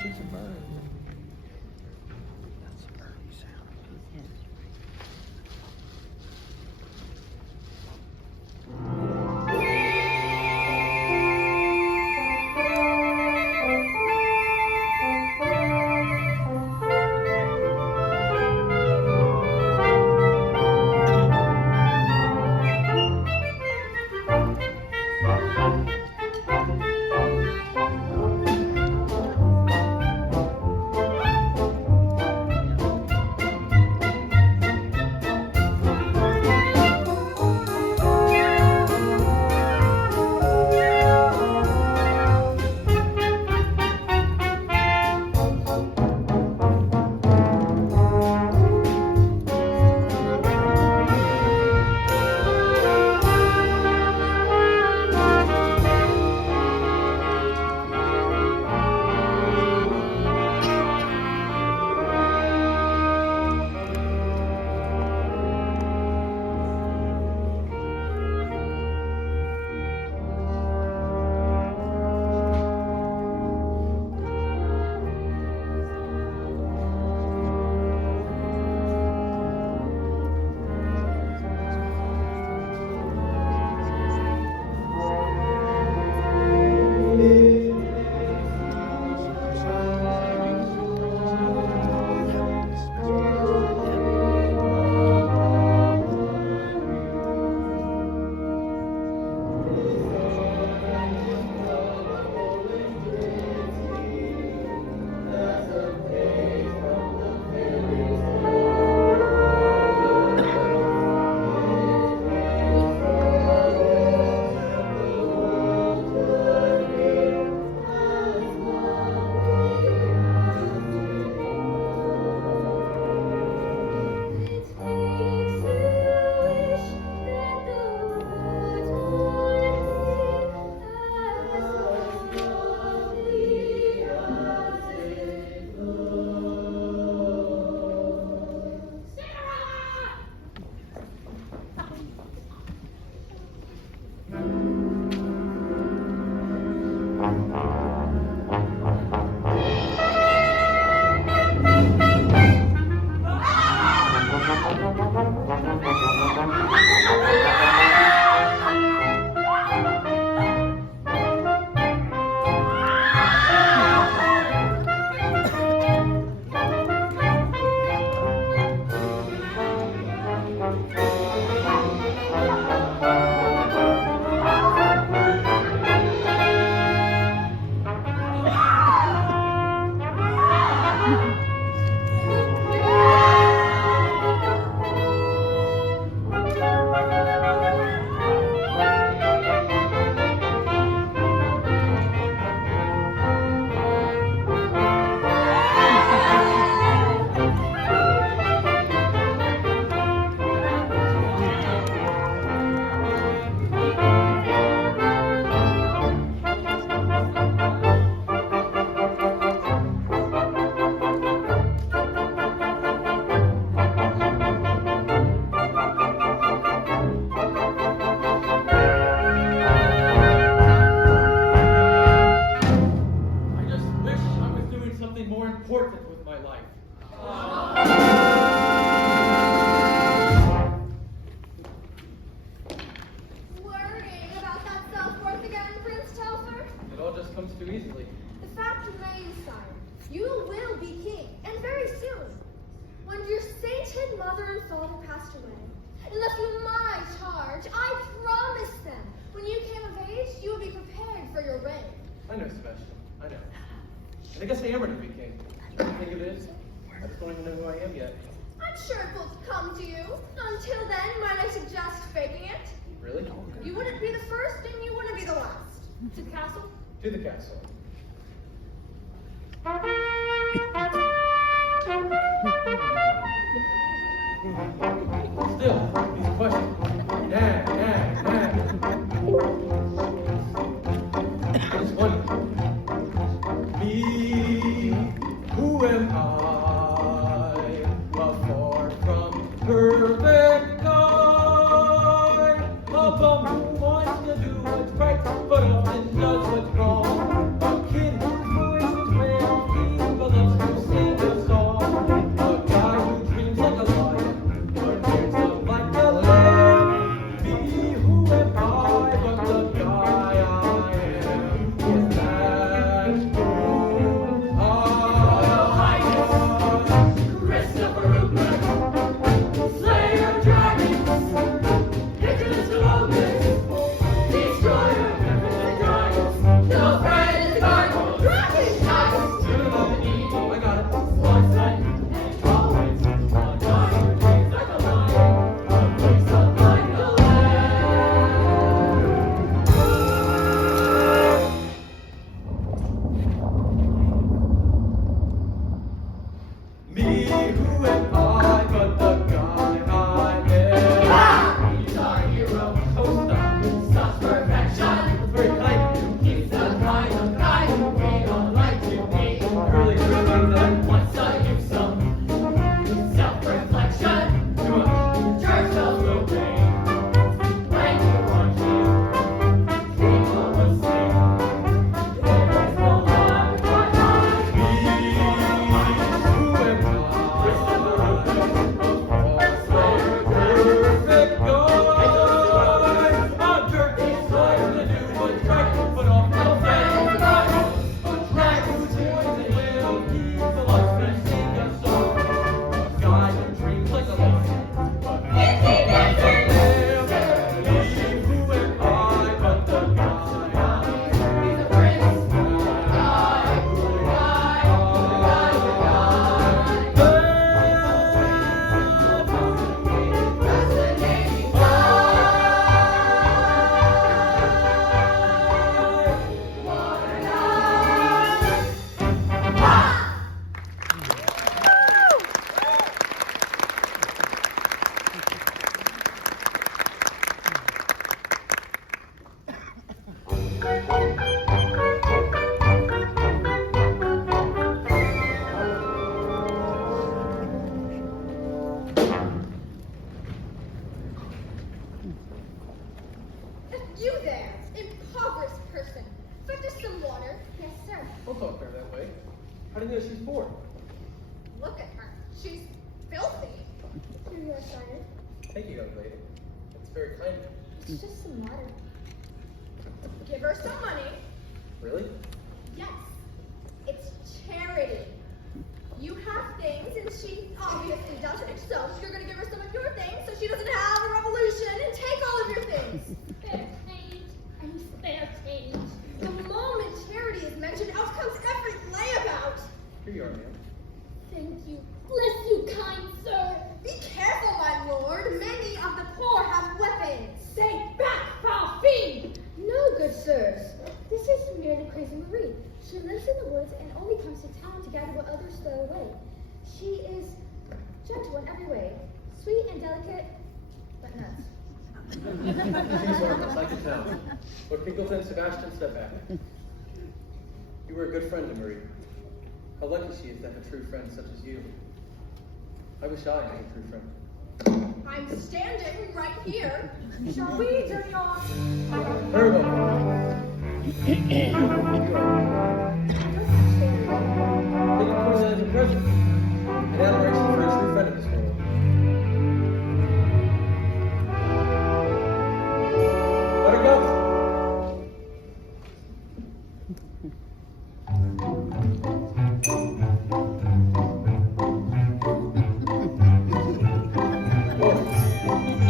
She's a bird. To the castle. Still, he's a question. Nag. It's one. Me, who am I? Well, far from perfect guy. A bum who wants to do what's right, but often does what's wrong. How do you know she's poor? Look at her. She's filthy. Here you are, Sire. Thank you, young lady. It's very kind of you. It's just some water. Give her some money. Really? Yes. It's charity. You have things and she obviously doesn't, so you're gonna give her some of your things so she doesn't have a revolution and take all of your things. Spare change and spare change. The moment charity is mentioned, out comes every layabout. Here you are, ma'am. Thank you. Bless you, kind sir. Be careful, my lord. Many of the poor have weapons. Say back, foul fiend! No, good sirs. This is merely Crazy Marie. She lives in the woods and only comes to town to gather what others throw away. She is gentle in every way, sweet and delicate, but nuts. She's harmless, I can tell. Lord Pinkleton, Sebastian, step back. You were a good friend to Marie. How lucky she is to have a true friend such as you. I wish I had a true friend. I'm standing right here. Shall we, Durion? Very well. Take it as a present. An adoration for a true friend of this world. Let her go. Oh,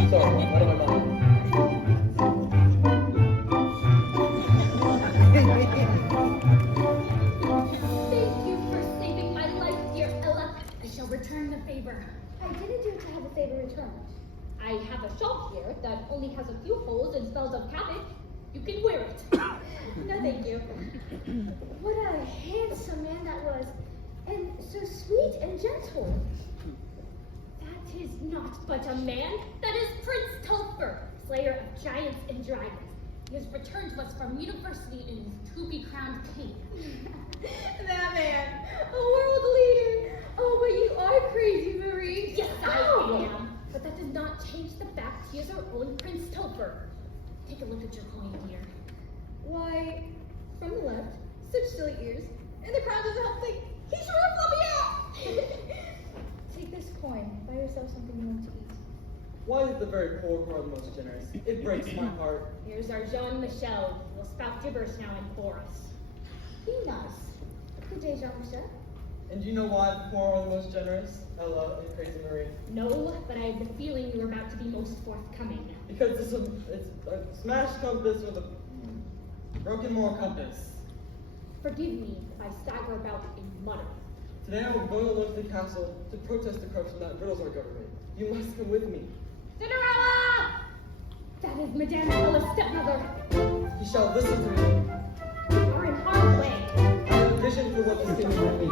sorry, out of my mind. Thank you for saving my life, dear Ella. I shall return the favor. I didn't do it to have a favor returned. I have a shawl here that only has a few holes and smells of cabbage. You can wear it. No, thank you. What a handsome man that was, and so sweet and gentle. That is not but a man. That is Prince Telfer, slayer of giants and dragons. He has returned to us from university in his to-be-crowned king. That man. A world leader! Oh, but you are crazy, Marie. Yes, I am. But that does not change the fact he is our own Prince Telfer. Take a look at your coin, dear. Why, from the left, such silly ears, and the crown doesn't help think he sure will flop me out. Take this coin. Buy yourself something you want to eat. Why is the very poor who are the most generous? It breaks my heart. Here's our Jean-Michel. He will spout gibberish now in chorus. Be nice. Good day, Jean-Michel. And do you know why the poor are the most generous? Ella and Crazy Marie. No, but I have the feeling you are about to be most forthcoming. Because it's a smashed compass with a broken moral compass. Forgive me if I stagger about and mutter. Today I will go alone to the castle to protest the corruption that riddles our government. You must come with me. Cinderella! That is Madame Ella's stepmother. You shall listen to me. You are in harm's way. I have a vision for what this king will be.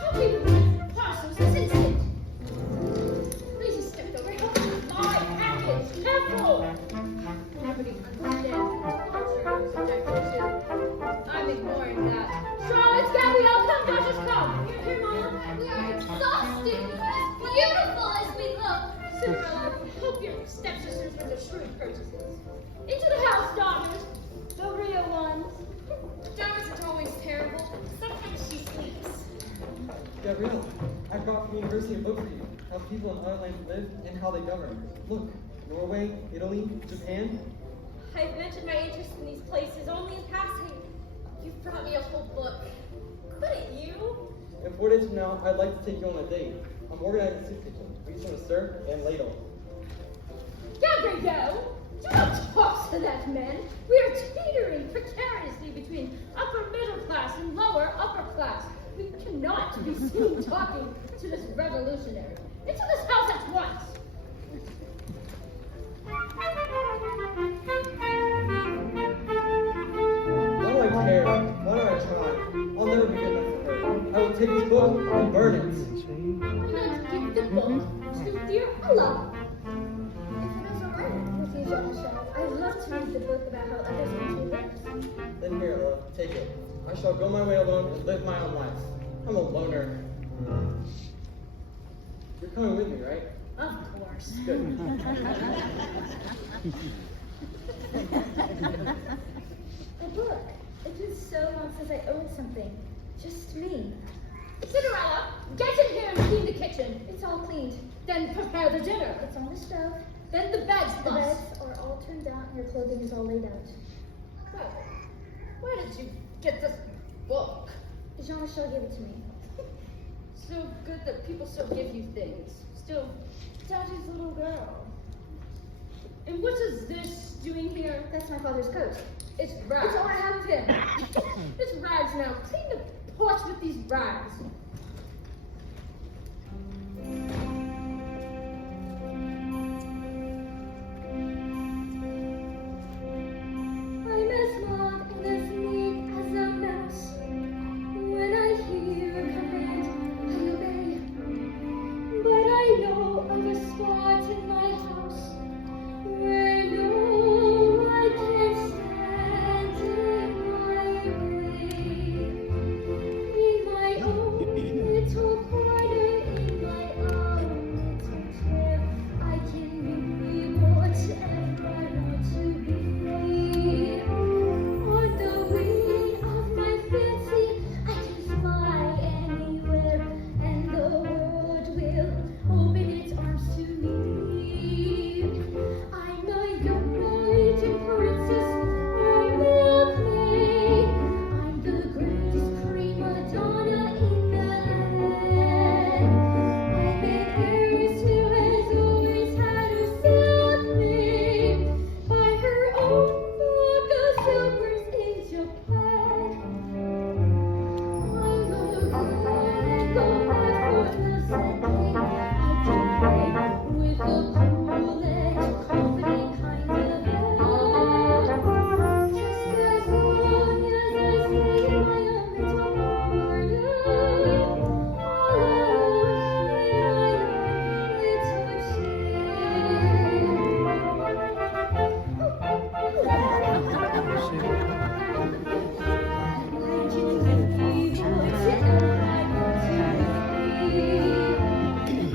How can you be parcels this instant? Please just step over. My package! Careful! Nobody understands the culture subjected to. I'm ignoring that. Charlotte, Gabrielle, come, Dodgers, come! Here, Mama. We are exhausted, but as beautiful as we look. Cinderella, help your stepsisters with their shrewd purchases. Into the house, daughters. The real ones. Daughters are always terrible. Sometimes she sleeps. Gabrielle, I brought from the university a book for you. How people in other lands live and how they govern. Look, Norway, Italy, Japan. I've mentioned my interest in these places only in passing. You've brought me a whole book. Couldn't you? In 4 days from now, I'd like to take you on a date. I'm organizing a soup kitchen. We just want to stir and ladle. Gabrielle, do not talk to that man. We are teetering precariously between upper middle class and lower upper class. We cannot be seen talking to this revolutionary. Into this house at once. Why do I care? Why do I try? I'll never be good enough for her. I will take this book and burn it. Not give the book to dear Ella. If it is alright with you, Jean-Michel, I'd love to read the book about how others want to live. Then here, Ella, take it. I shall go my way alone and live my own life. I'm a loner. You're coming with me, right? Of course. Good. A book. It's been so long since I owned something. Just me. Then prepare the dinner. It's on the stove. Then the beds The must. beds are all turned out and your clothing is all laid out. Well, where did you get this book? Jean Michel gave it to me. So good that people still give you things. Still, Daddy's little girl. And what is this doing here? That's my father's coat. It's rags. It's all I have of him. It's rags now. Clean the porch with these rags. I'm as small and as neat as a mouse. When I hear a command, I obey. But I know of a spot in my house where no one can stand in my way. In my own little corner, in my own little chair, I can be whatever I want to be. On the wing of my fancy, I can fly anywhere, and the world will open its arms to me. I'm a young Norwegian princess, or milkmaid. I'm the greatest prima donna in the land. I'm an heiress who has always had her silk made by her own flock of silvers in Japan. I'm a girl and go back for the second. I can play with a cool and confident kind of belle. Just as long as I stay in my own little corner, all alone in my own little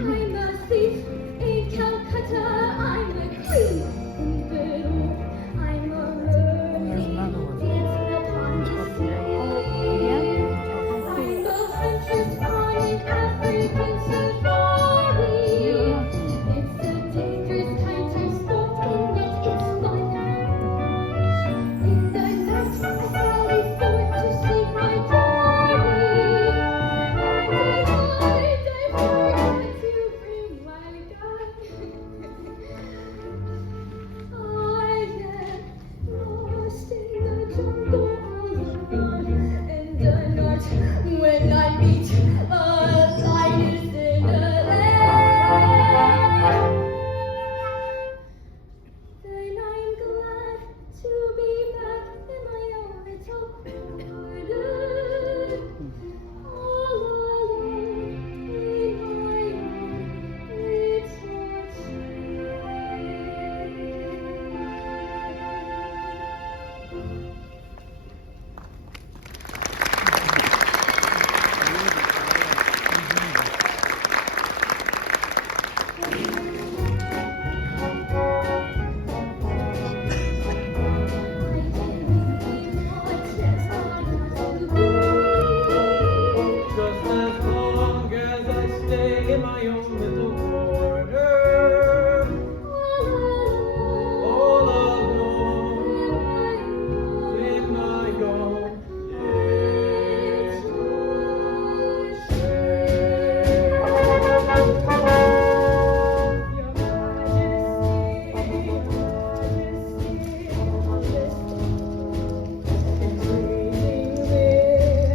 I'm a thief in Calcutta, I'm a queen in Peru, I'm a mermaid dancing upon the sea. I'm a huntress on an African safari. It's a dangerous kind of sport, and yet it's fun. In the night, I sally forth to seek my quarry, and behind I forget to bring my gun. I get lost in the jungle all alone, and the night when I meet a lioness in a land. Then I'm glad to be back in my own little corner, all alone in my own little chair. Just as long as I stay in my own little corner, all alone in my own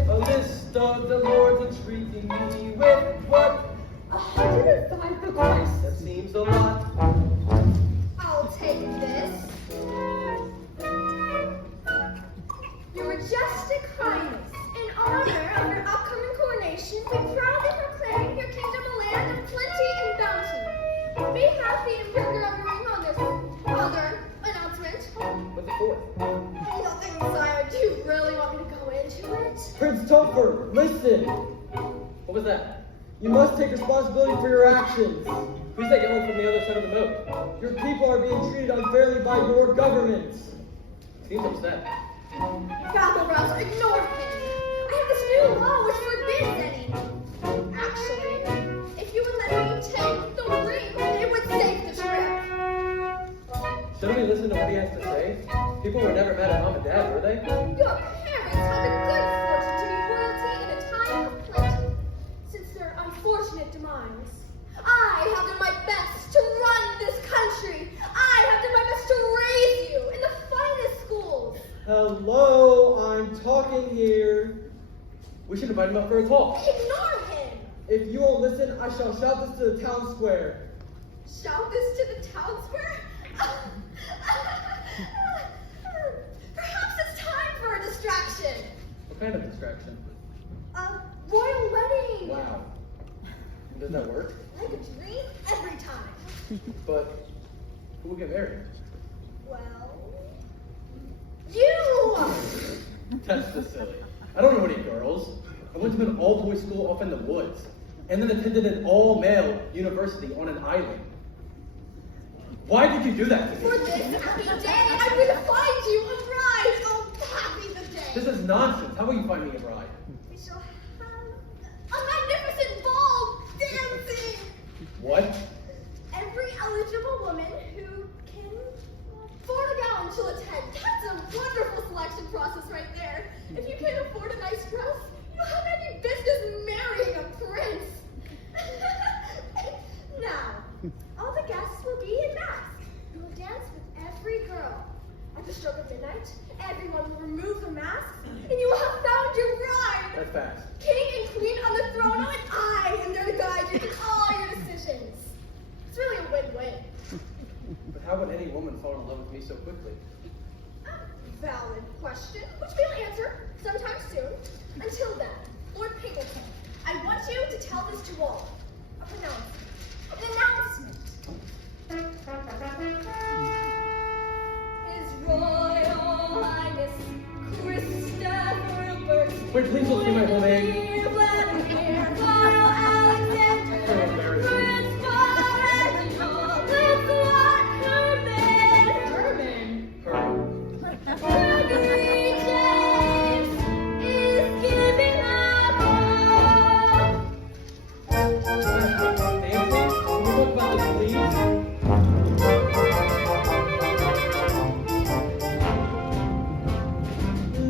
A list of the lords entreating me with what 105 requests. that seems a lot. I'll take this. Your Majestic Highness, in honor of your upcoming coronation, we proudly proclaim your kingdom a land of plenty and bounty. Be happy and proud of your ring on this other announcement. What's the fourth? Nothing, sire. Do you really want me to go into it? Prince Topher, listen! What was that? You must take responsibility for your actions. Who's that yelling from the other side of the moat? Your people are being treated unfairly by your government. Seems upset. Battle grounds, ignore him. I have this new law which forbids any. Actually, if you would let me take the ring what he has to say? People were never mad at Mom and Dad, were they? Your parents had the good fortune to be royalty in a time of plenty. Since their unfortunate demise, I have done my best to run this country. I have done my best to raise you in the finest schools. Hello, I'm talking here. We should invite him up for a talk. Ignore him. If you won't listen, I shall shout this to the town square. Shout this to the town square? Perhaps it's time for a distraction. What kind of distraction? A royal wedding. Wow. Does that work? Like a dream every time. But who will get married? Well, you! That's just silly. I don't know any girls. I went to an all-boys school off in the woods, and then attended an all-male university on an island. Why did you do that to For me? this happy day, I'm going to find you a bride. Oh, happy the day. This is nonsense. How will you find me a bride? We shall have a magnificent ball dancing. What? Every eligible woman who can afford a gown shall attend. That's a wonderful selection process right there. If you can't afford a nice dress, you don't have any business marrying a prince. Now, all the guests will be in mask. You will dance with every girl. At the stroke of midnight, everyone will remove the masks, and you will have found your bride. That's fast. King and queen on the throne, and I am there to guide you in all your decisions. It's really a win-win. But how would any woman fall in love with me so quickly? Valid question, which we'll answer sometime soon. Until then, Lord Pinkleton, I want you to tell this to all. An announcement. His Royal Highness Christopher Rupert. Wait, please don't say my whole name. Vladimir, Royal Alexander, So embarrassing. Prince Reginald, Lancelot Herman. Gregory James is giving a ball. Nancy, can we talk about this, please?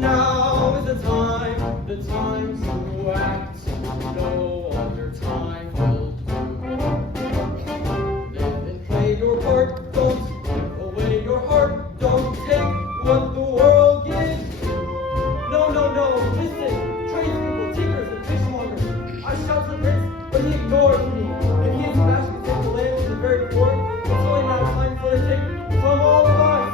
Now is the time to act. No other time will do. Live and play your part, don't give away your heart. Don't take what the world gives. No, listen. Tradespeople, tinkers, and fishmongers. I shout to the prince, but he ignores me. If he is fast to take the land to the very poor, it's only a matter of time for they take from all of us.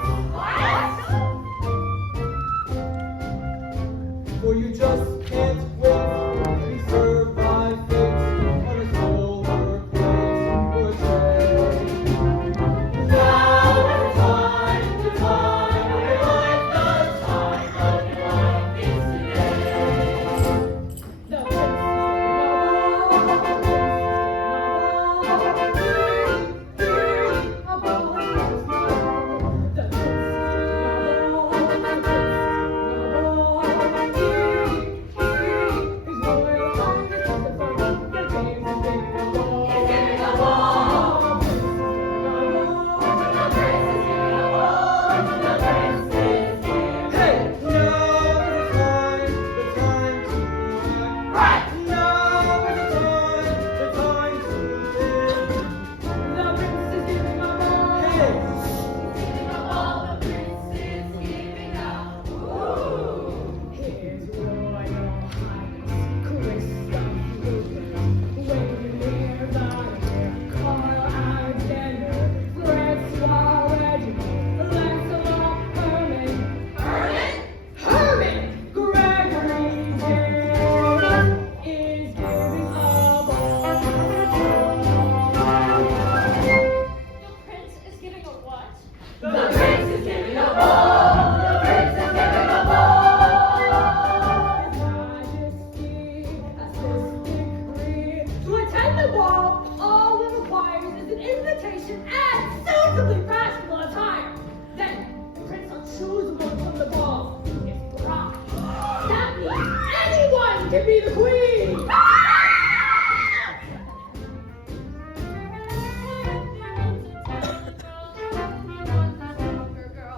For you just can't wait to be served by fate on a silver plate or a tray. Now is the time of your life, the time of your life is today. The prince can be the queen! Poor girl.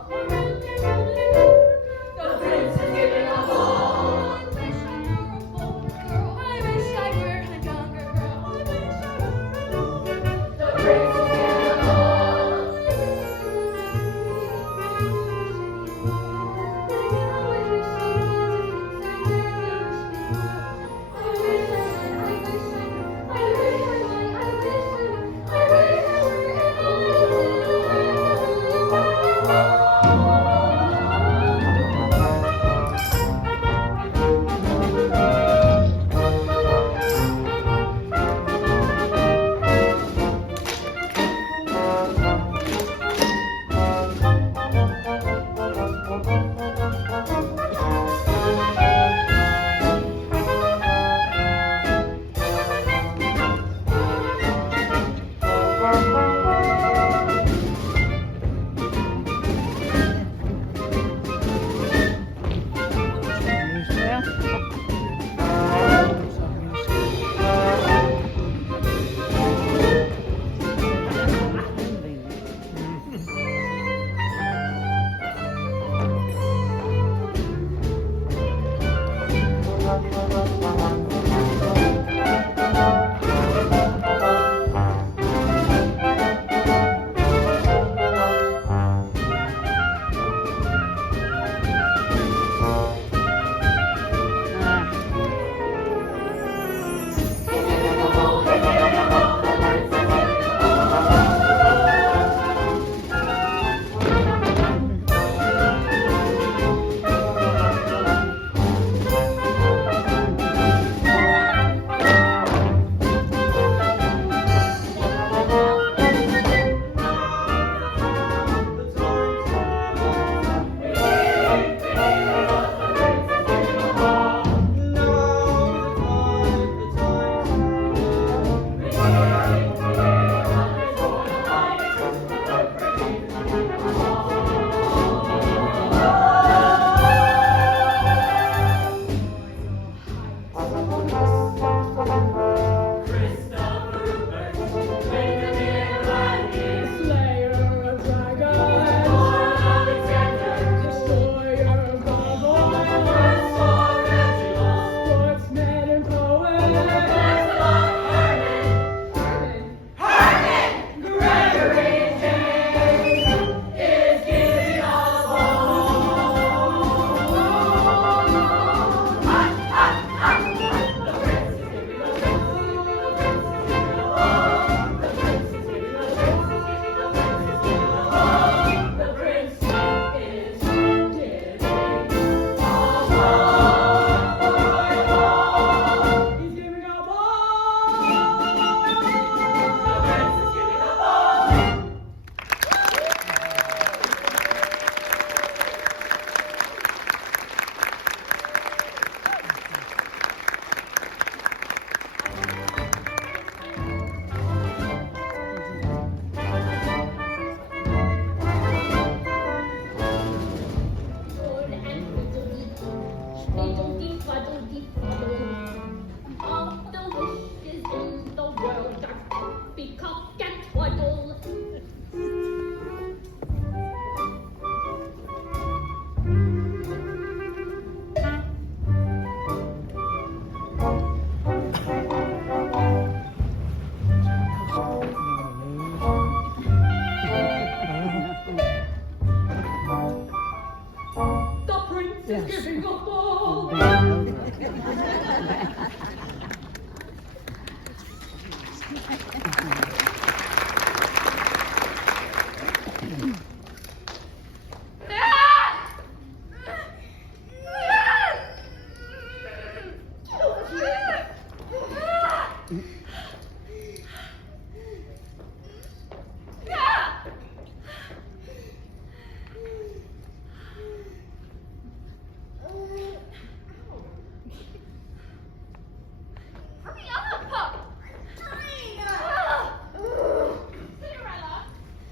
Cinderella,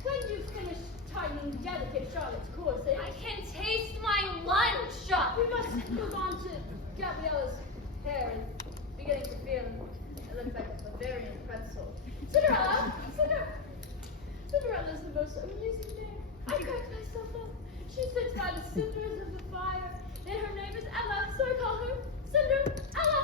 when you finish tightening delicate Charlotte's corset, I can taste my lunch. we must move on to Gabriella's hair is beginning to feel it looks like a Bavarian pretzel. Cinderella's the most amusing name. I crack myself up. She sits by the cinders of the fire, and her name is Ella, so I call her Cinderella.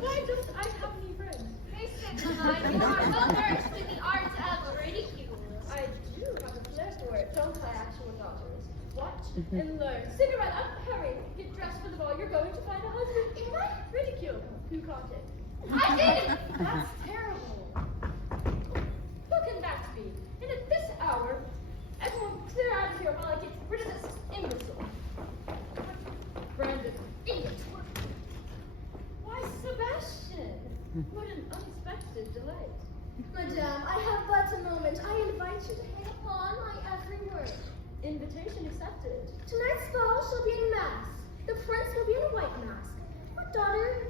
Why don't I have any friends? They said tonight you are well versed in the art of ridicule. I do have a flair for it, don't I, actual daughters? Watch and learn. Cinderella, hurry, get dressed for the ball. You're going to find a husband. In what? Ridicule. Who caught it? I didn't. That's terrible. Who can that be? And at this hour, everyone clear out of here while I get rid of this imbecile. Brandon, idiot. Why, Sebastian? What an unexpected delight. Madame, I have but a moment. I invite you to hang upon my every word. Invitation accepted. Tonight's ball shall be in mask. The prince will be in a white mask.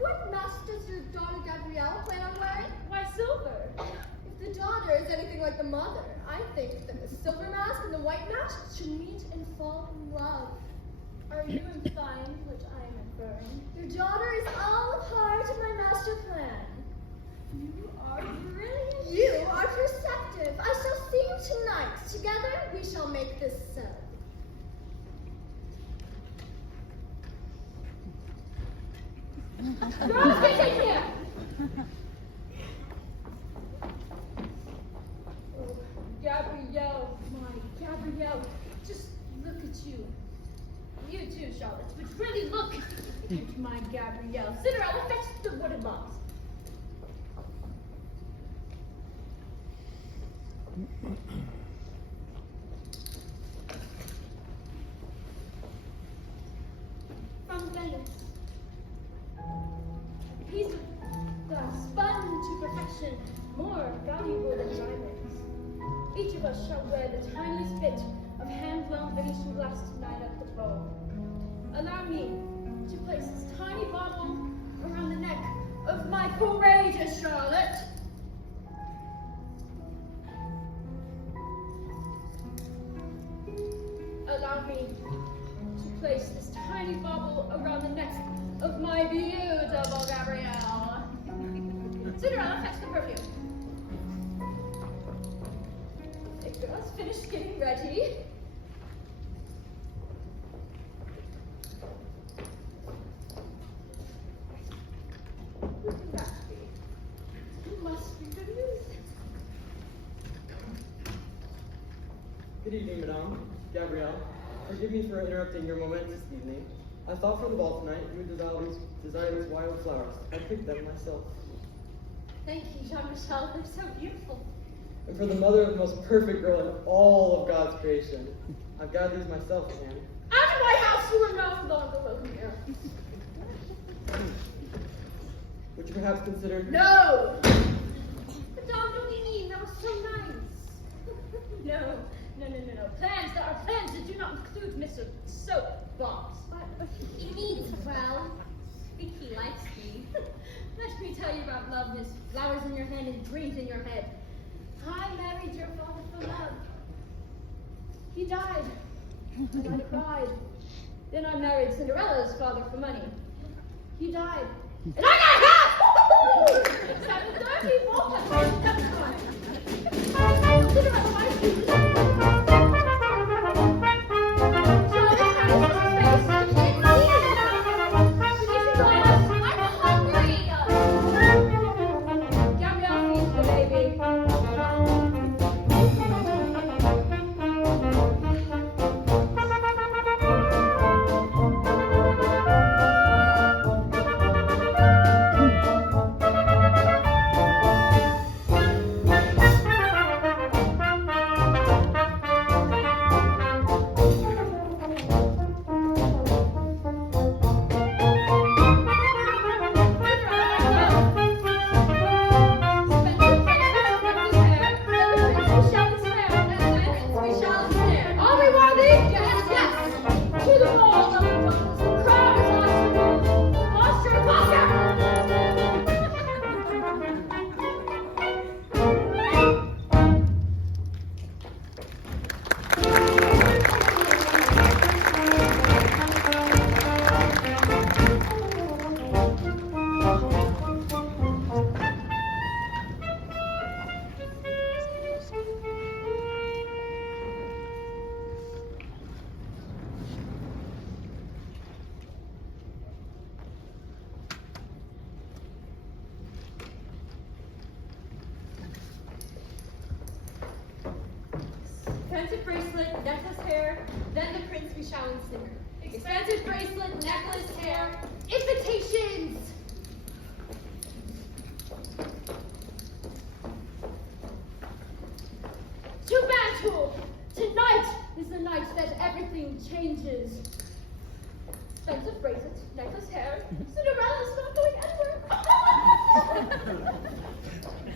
What mask does your daughter Gabrielle plan on wearing? Why, silver? If the daughter is anything like the mother, I think that the silver mask and the white mask should meet and fall in love. Are you implying what I am inferring? Your daughter is all a part of my master plan. You are brilliant. You are perceptive. I shall see you tonight. Together we shall make this so. Girls, get in here! Oh, Gabrielle, my Gabrielle, just look at you. You too, Charlotte, but really look at my Gabrielle. Cinderella, fetch the wooden box. From Venice. A piece of glass spun to perfection, more valuable than diamonds. Each of us shall wear the tiniest bit of hand-blown Venetian glass tonight at the ball. Allow me to place this tiny bauble around the neck of my courageous Charlotte. Allow me to place this tiny bauble around the neck of my beautiful Gabrielle. Cinderella, fetch the perfume. Okay, girls, finish getting ready. Who can that be? It must be good news. Good evening, Madame. Gabrielle, forgive me for interrupting your momentous evening. I thought for the ball tonight you would design these wild flowers. I picked them myself. Thank you, Jean-Michel. They're so beautiful. And for the mother of the most perfect girl in all of God's creation, I've got these myself, Anne. Out of my house, you are no longer welcome here. Would you perhaps consider... No! Madame, don't be mean. That was so nice. No. Plans, there are plans that do not include Mr. Soapbox. He means well. Think he likes me. Let me tell you about love, Miss. Flowers in your hand and dreams in your head. I married your father for love. He died. And I cried. Then I married Cinderella's father for money. He died. And I got half! It's time to 30 more. Cinderella, why did you bracelet, necklace, hair, then the prince we shall ensnare. Expensive bracelet, necklace, hair, invitations! To battle! Tonight is the night that everything changes. Expensive bracelet, necklace, hair, Cinderella's not going anywhere.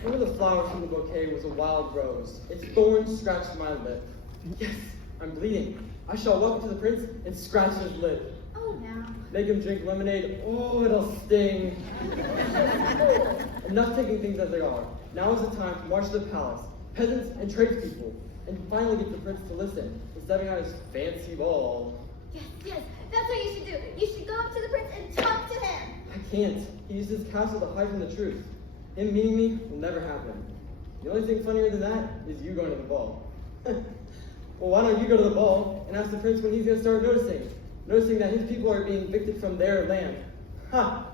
One of the flowers from the bouquet was a wild rose. Its thorns scratched my lip. Yes, I'm bleeding. I shall walk up to the prince and scratch his lip. Oh, now. Make him drink lemonade. Oh, it'll sting. Enough taking things as they are. Now is the time to march to the palace. Peasants and tradespeople. And finally get the prince to listen instead of having his fancy ball. Yes, yes, that's what you should do. You should go up to the prince and talk to him. I can't. He used his castle to hide from the truth. Him meeting me will never happen. The only thing funnier than that is you going to the ball. Well, why don't you go to the ball and ask the prince when he's going to start noticing that his people are being evicted from their land. Ha!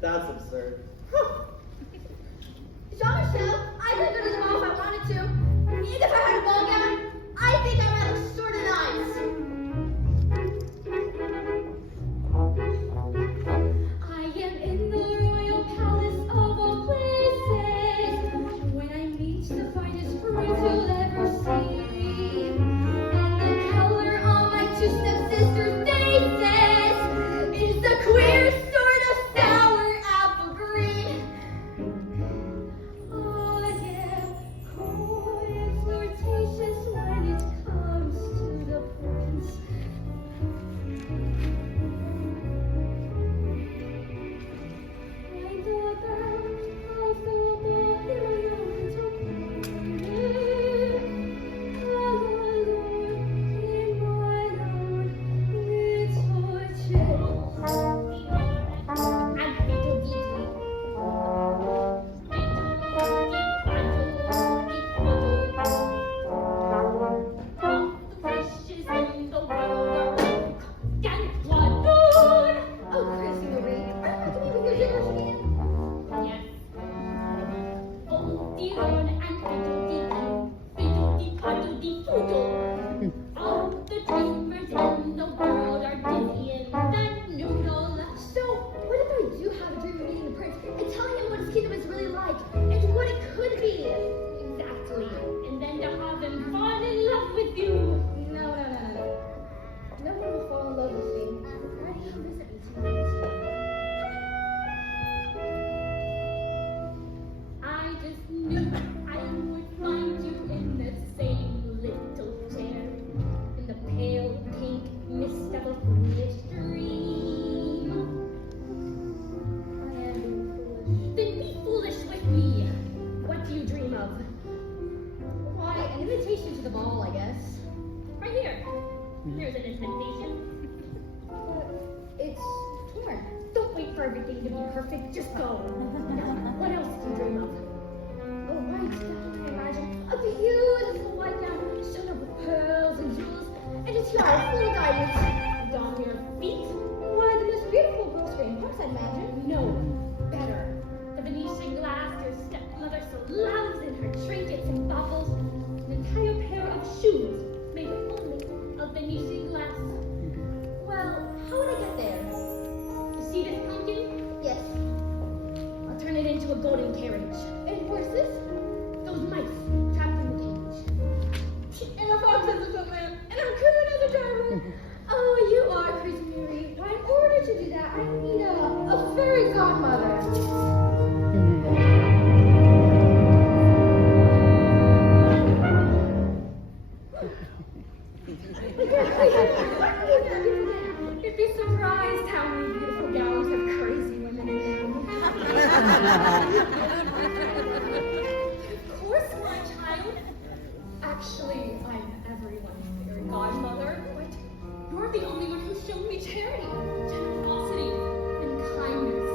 That's absurd. Jean-Michel, I could go to the ball if I wanted to. And if I had a ball gown, I think I might look sort of nice. I am in the royal palace of all places. When I meet the finest prince you'll ever see. And the color on my two stepsisters' faces is the queer sort of sour apple green. Oh yeah, coy and flirtatious when it comes to the prince. Ring the bell, I'll fill the ball in my own little corner. All alone in my own little chest. And fiddle-dee-dee. All the fishes in the world are and waddle. Oh, Chrissy Marie, are you going to be with your dinners again? Yes. Oh, and fiddle-dee-dee-dee-fiddle-dee-faddle-dee-foodle. All the dreamers in the world are dizzy in that noodle. So, what if I do have a dream of meeting the prince and telling him what his kingdom is really like and what it could be? Exactly. And then to have him fall in love with you. No. No one will fall in love with me. Why do you visit me tonight? I just knew I would find you in the same little chair, in the pale pink mist of a foolish dream. I am being foolish. Then be foolish with me. What do you dream of? Why, an invitation to the ball, I guess. Right here. Here's an invitation. But it's torn. Don't wait for everything to be perfect. Just go. Now, what else do you dream of? Oh, right. I imagine a beautiful white gown sewn up with pearls and jewels and a tiara full of diamonds. And on your feet? Why, the most beautiful girl in Paris, I imagine. No. Better. The Venetian glass your stepmother so loves in her trinkets and baubles. An entire pair of shoes made only of Venetian glass. Well, how would I get there? You see this pumpkin? Yes. I'll turn it into a golden carriage. And where's this? Those mice trapped in the cage. And a fox as a footman, and a raccoon as a driver. Oh, you are crazy, Mary. Why, in order to do that, I need a fairy godmother. You'd be surprised how many beautiful gowns have crazy women in them. Of course, my child. Actually, I'm everyone's fairy godmother, but you're the only one who's shown me charity, generosity, and kindness.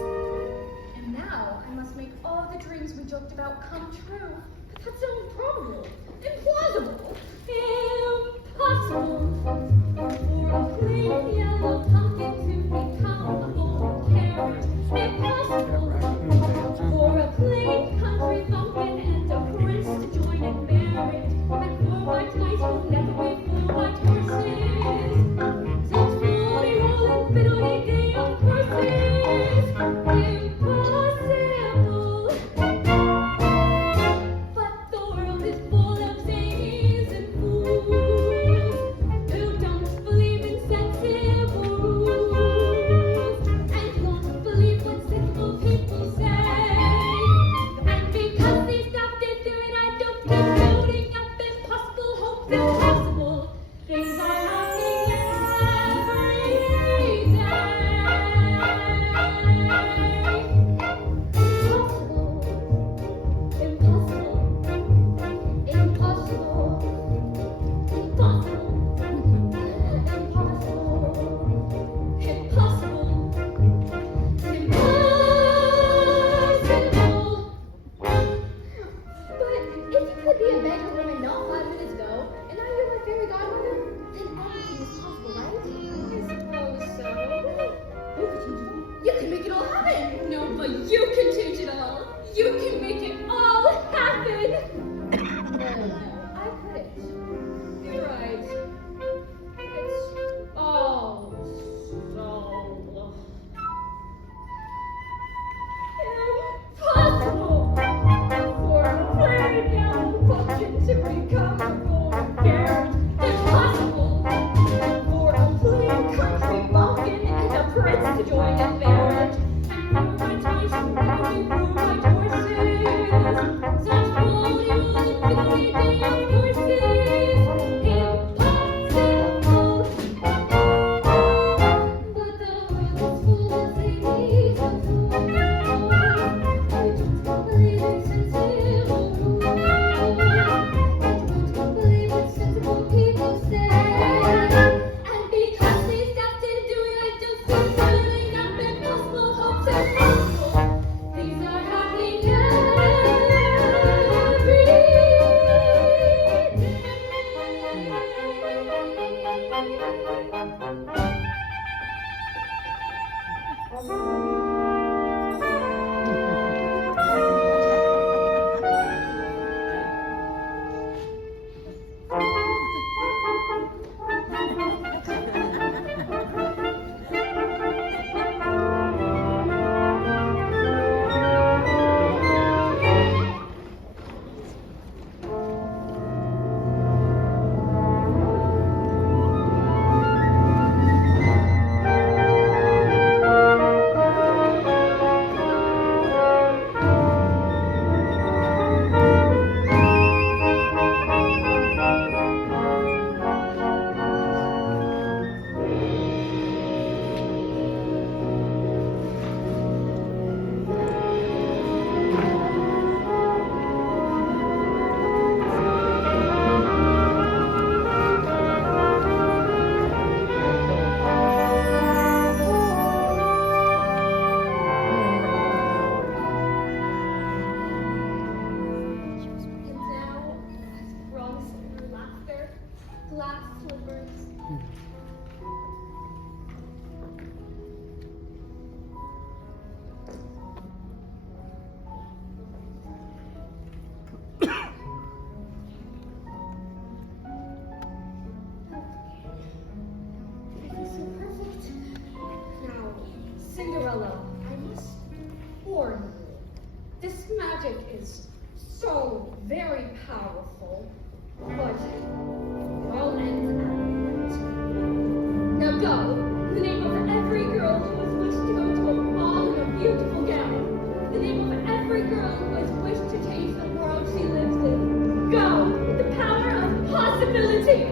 And now I must make all the dreams we joked about come true. But that's so improbable, implausible, impossible. For a plain yellow pumpkin to become a golden carriage, impossible. For a plain country bumpkin and a prince to join in marriage, and for white mice who'll never be You can make it all happen. No, I couldn't. You're right. It's all so impossible for a plain young pumpkin to become a golden carrot. Impossible for a plain country bumpkin and a prince to join a marriage. My toys will be my horses. Such woolly, woolly, woolly, horses. Impossible. But the world is full of ladies and fools. I don't believe in sensible rules. I don't believe what sensible people say. And because they stopped in doing, I don't see filling up impossible hopes as possible. Things are happening every day. And now, as frogs through laughter, glass slippers. This is so perfect. Now, Cinderella, I must warn you. This magic is so very powerful, but it all ends at night. Now go, the name of every girl who has wished to go to a ball in a beautiful gown. The name of every girl who has wished to change the world she lives in. Go, with the power of possibility.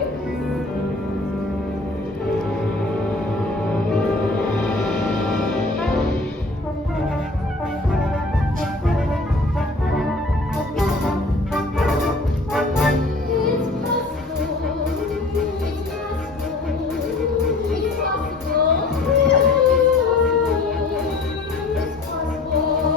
It's possible.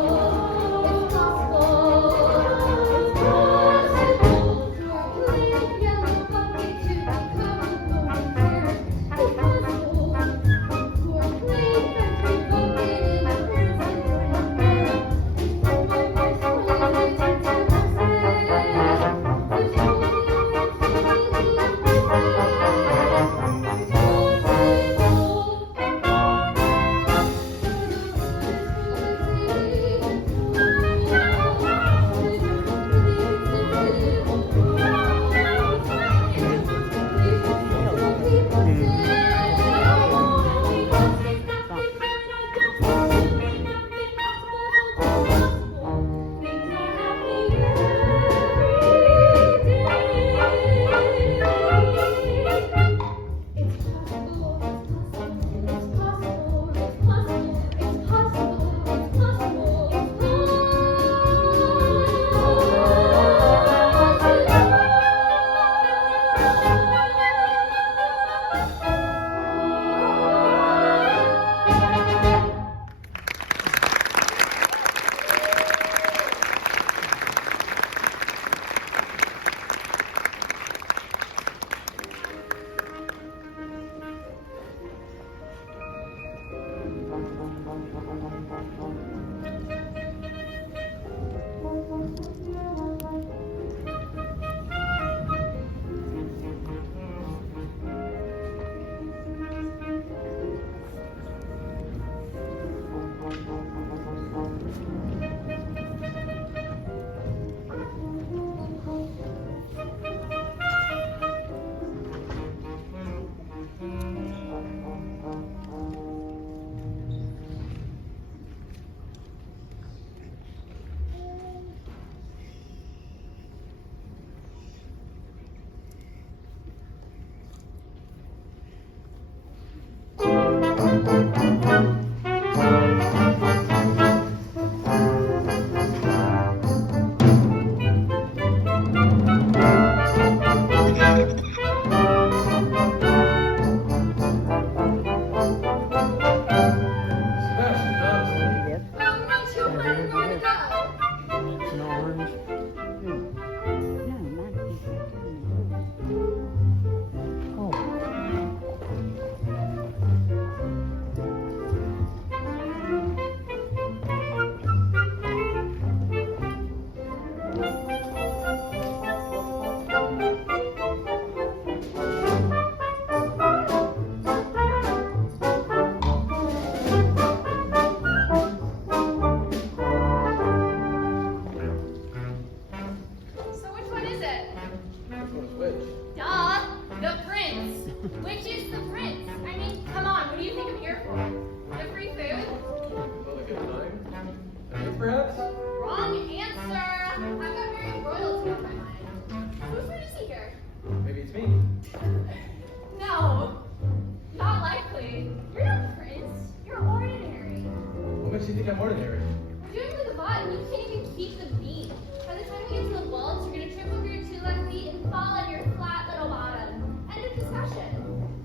become ordinary. We're doing really good. You can't even keep the beat. By the time we get to the waltz, you're gonna trip over your two left feet and fall on your flat little bottom. End of discussion.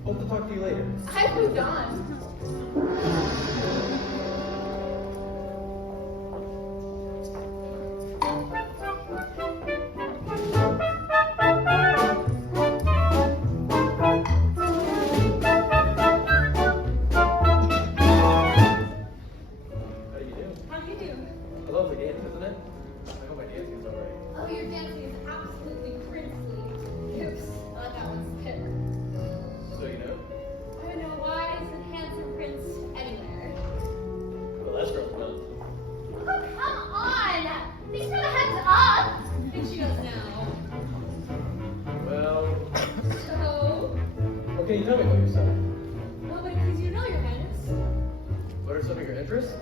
Hope to talk to you later. I've moved on. How do you do? How do you do? I love the dance, isn't it? I hope my dancing's alright. Oh, your dancing is absolutely princely. Oops, that one's hit. So you know? I don't know why it's a handsome prince anywhere. Well, that's rough enough. Oh, come on! Things got a heads up! And she does now. Well, So, what can you tell me about yourself? nobody please you know, Your Highness. What are some of your interests?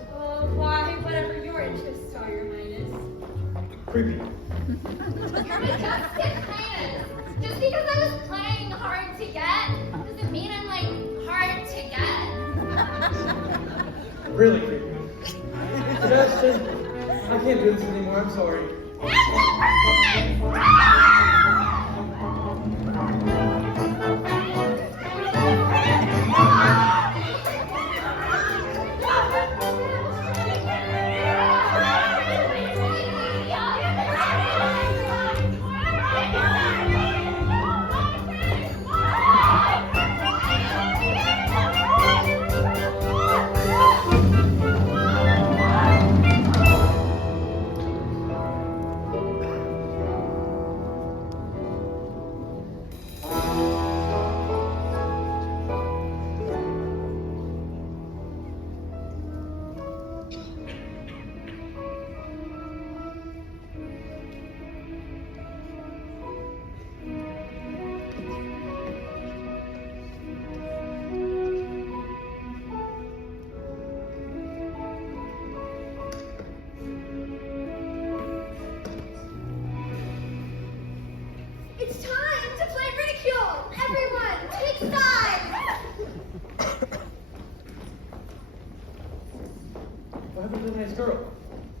Why, whatever your interests are, Your Highness. Creepy. Your Majestic Highness, just because I was playing hard to get, doesn't mean I'm, like, hard to get. Really creepy. Sebastian, I can't do this anymore. I'm sorry. It's time to play ridicule. Everyone, take sides. What happened to the nice girl?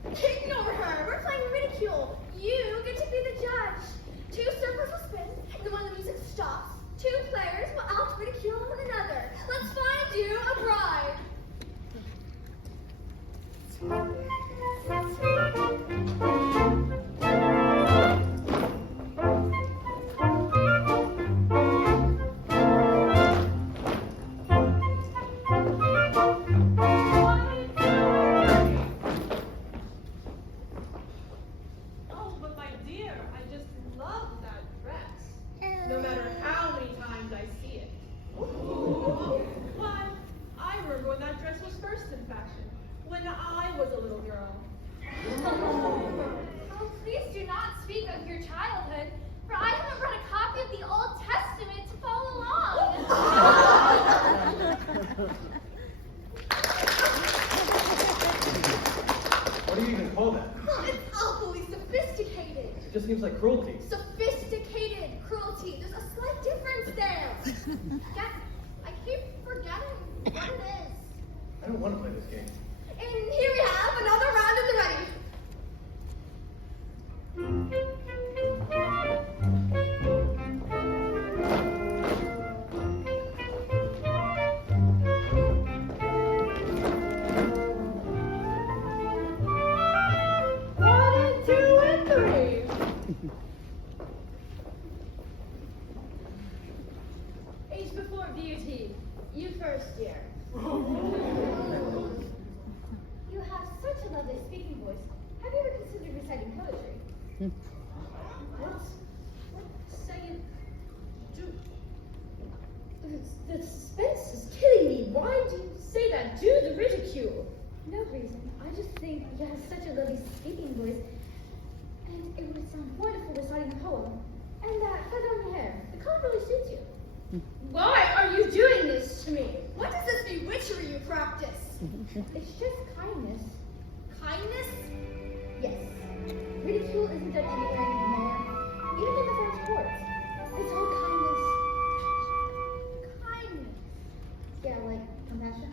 Ignore her. We're playing ridicule. You get to be the judge. 2 circles will spin, and when the music stops, 2 players will out ridicule one another. Let's find you a bride. Oh, but my dear, I just love that dress. No matter how many times I see it. Why, I remember when that dress was first in fashion, when I was a little girl. Oh, please do not speak of your childhood, for I haven't brought a copy of the Old Testament to follow along. What do you even call that? Oh, it's awfully sophisticated. It just seems like cruelty. Sophisticated cruelty. There's a slight difference there. I keep forgetting what it is. I don't want to play this game. And here we have another round of the ready. One and two and three. Age before beauty. You first, dear. You have such a lovely speaking voice. Have you ever considered reciting poetry? What? Say it. Do. The suspense is killing me. Why do you say that? Do the ridicule. No reason. I just think you have such a lovely speaking voice. And it would sound wonderful reciting a poem. And that feather on your hair. The color really suits you. Why are you doing this to me? What is this bewitchery you practice? It's just kindness. Kindness? Yes. Ridicule isn't done anywhere anymore. Even in the French courts. It's all kindness. Kindness. Yeah, like compassion.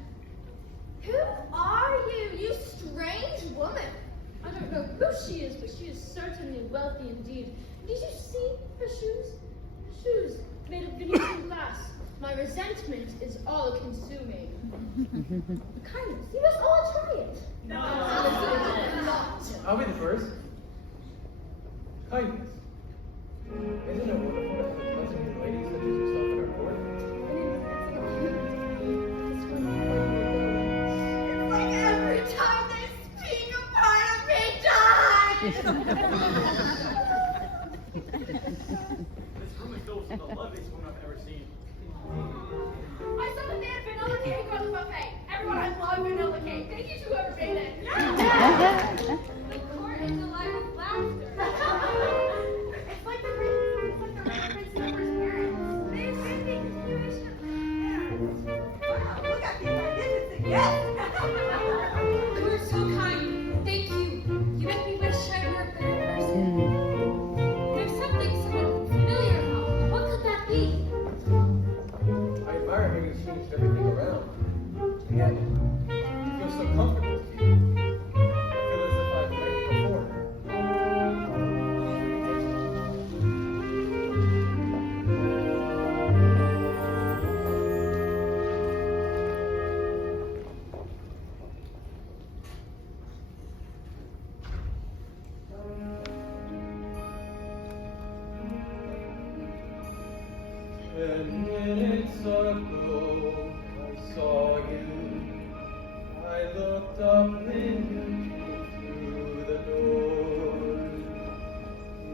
Who are you, you strange who she is, but she is certainly wealthy indeed. Did you see her shoes? Her shoes made of Venetian glass. My resentment is all-consuming. Kindness, you must all try it. No. I'll be the first. Kindness. Isn't it wonderful to have a pleasant young lady such as yourself in our court? It's like every time they speak a part of me dies. This room is filled with the loveliest woman I've ever seen. I saw that they had vanilla cake on the buffet. Everyone, I love vanilla cake. Thank you to whoever made it. The court is alive with laughter. It's like the Prince Edward's parents. They assume the continuation of their parents. Wow, look at these magnificent gifts. You are so kind. Thank you. You make me wish I were a better person. There's something so familiar about. What could that be? I admire how you changed everything around. And yet, you feel so comfortable with you. I feel as if I've met you before. And minutes ago, I saw you. I looked up when you came through the door.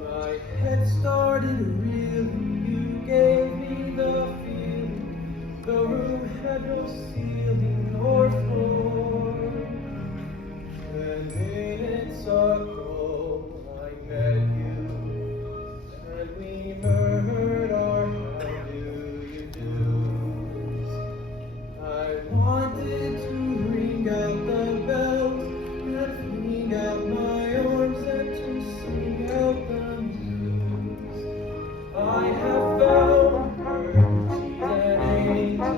My head started reeling. You gave me the feeling. The room had no ceiling or floor. And minutes ago, I met you, and we murmured our how do you do's. I wanted to ring out the bells and fling out my arms and to sing out the news. I have found her, she's an angel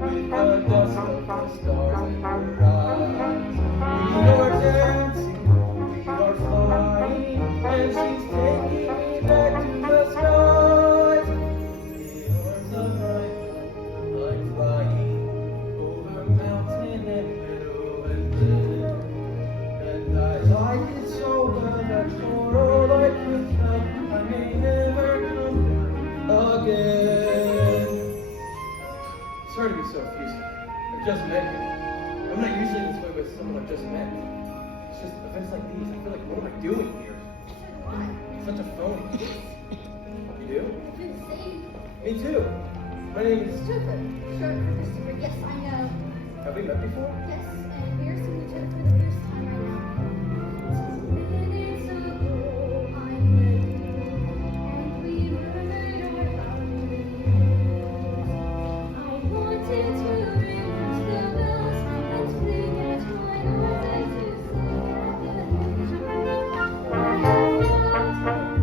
with the dust of the stars in her eyes. We are dancing, we are flying, and she's taking me back to the skies. In the arms of my love, I'm flying over mountain and meadow and glen. And I like it so well that for all I could tell, I may never come down again. Sorry to be so effusive. I've just met you. I'm not usually this way with someone I've just met. It's just events like these. I feel like, what am I doing here? Such a phony. You do? I've been saying, Me too. My name is. Christopher. Short for Christopher. Yes, I know. Have we met before? Yes, and we're seeing each other for the first time right now. Minutes ago, I met you, and we murmured our boundaries. I wanted to ring out the bells and fling at my arms and to sing at the news. I have found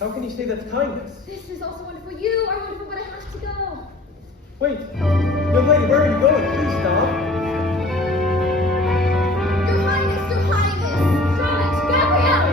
How can you say that's kindness? This is also wonderful. You are wonderful, but I have to go. Wait, young lady, where are you going? Please stop. Your Highness, Your Highness! Charlotte, Gabrielle!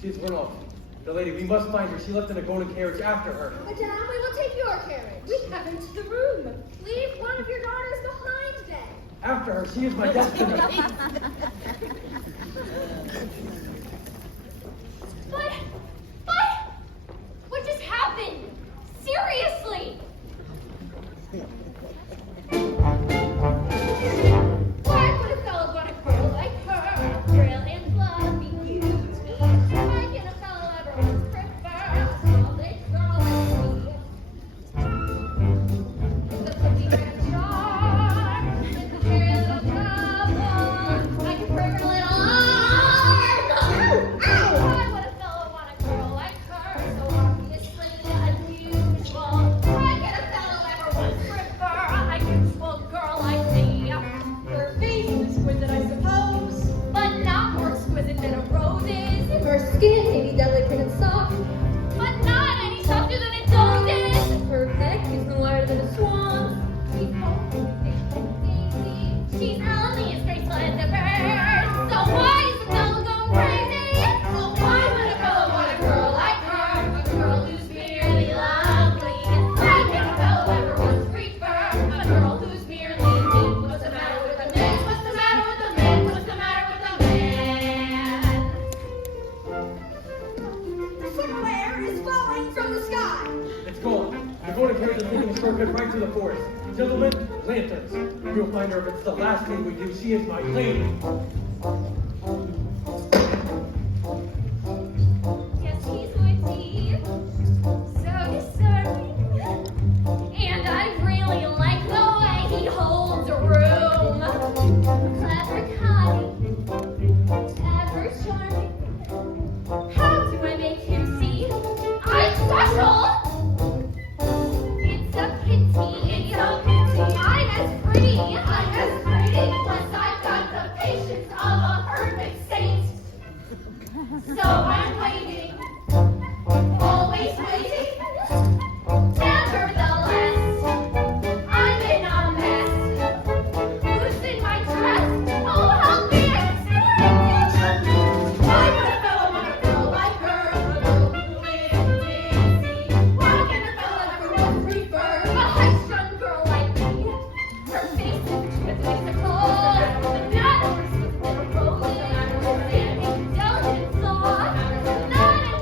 She's run off. The lady, we must find her. She left in a golden carriage after her. Madame, we will take your carriage. We haven't the room. Leave one of your daughters behind then. After her, she is my destiny. But, what just happened? Seriously? Why would a fellow want a girl like her? Thrill and fluffy beauty. Why can a fellow ever once prefer a solid girl like me? The cookie and charm, with the very little trouble, like a perfect little arm. Why would a fellow want a girl like her? So obviously unusual. Why can a fellow ever once prefer a unusual girl like me? Her face is exquisite, I suppose. But not more exquisite than a rose is. Her skin may be delicate and soft. But not any softer than a dove is. Her neck is no wider than a swan. She's only as graceful as a bird. So why is the fellow going crazy? Oh, why would a fellow want a girl like her? A girl who's merely lovely. Why can a fellow ever once prefer a girl who's merely mean? What's the matter with a man? What's the matter with a man? What's the matter with a man? The flare is falling from the sky. It's gone. The golden carriage is taking a shortcut right through the forest. Gentlemen, lanterns. We'll find her if it's the last thing we do. She is my lady. Yes, he's witty, so discerning, and I really like the way he holds a room. Clever, cunning, ever charming. How do I make him see I'm special? It's a pity, I'm as pretty, plus I've got the patience of a perfect saint. So I'm waiting, always waiting. Nevertheless, I'm in a mess. Loosen my dress, oh help me explain. Why would a fellow want a girl like her? A girl who lives dizzy. Why can a fellow ever once prefer a high-strung girl like me? Her face is whimsical, but not as exquisite as a rose. Not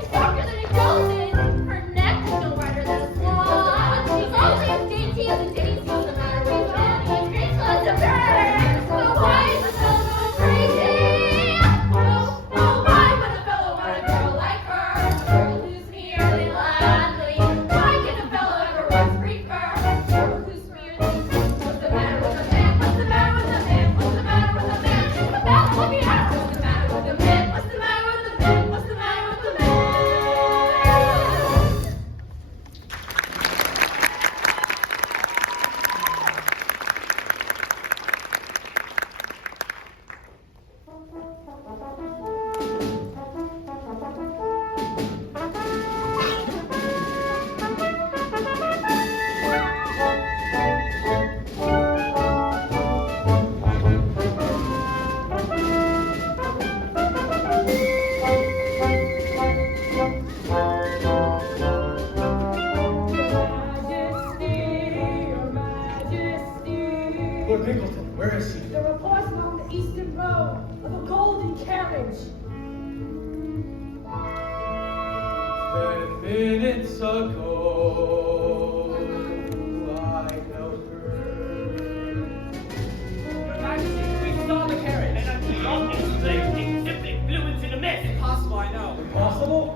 Lord Pinkleton, where is she? The reports along the eastern road of a golden carriage. 10 minutes ago, I held her. Your Majesty, we saw the carriage. And I'm not enslaving, simply blew into the mist. Impossible, I know. Impossible?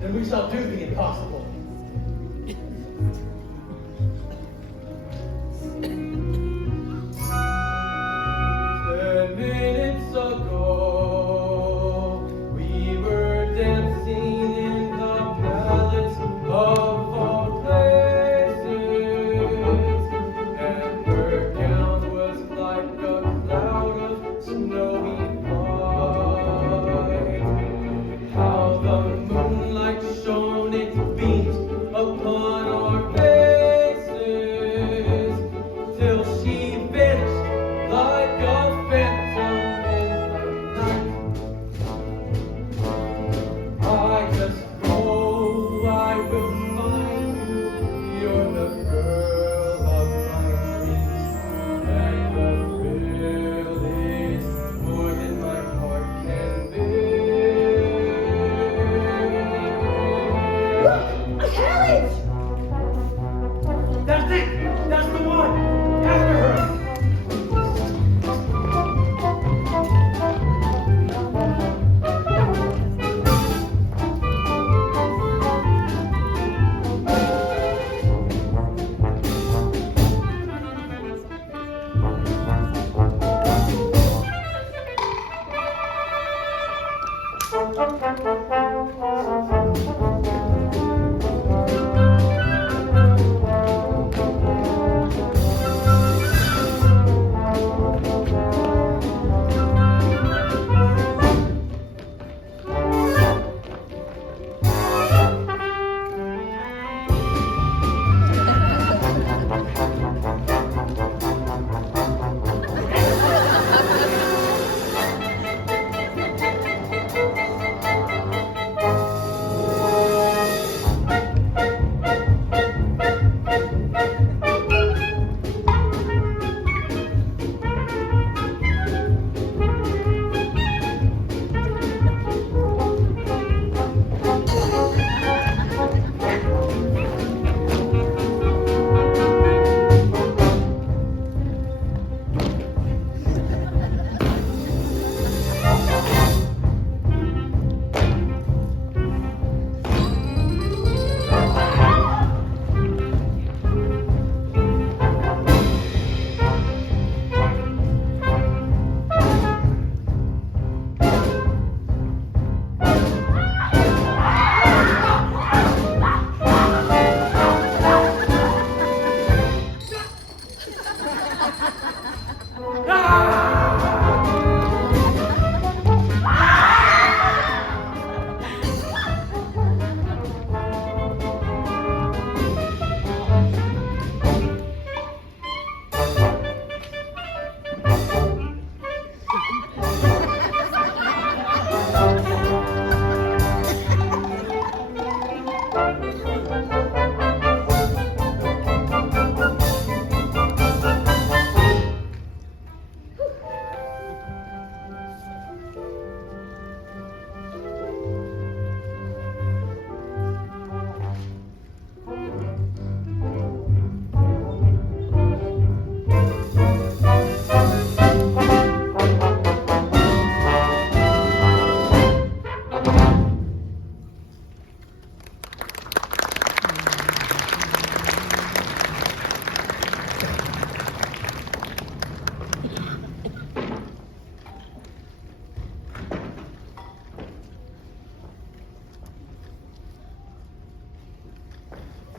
Then we shall do the impossible. Minutes ago, we were dancing in the palace of all places, and her gown was like a cloud of snowy white. How the moonlight shone its beams upon our faces, till she vanished like a phantom in the night. I just know I will find you. You're the girl of my dreams, and the thrill is more than my heart can bear. A carriage! That's it! That's the one! After her!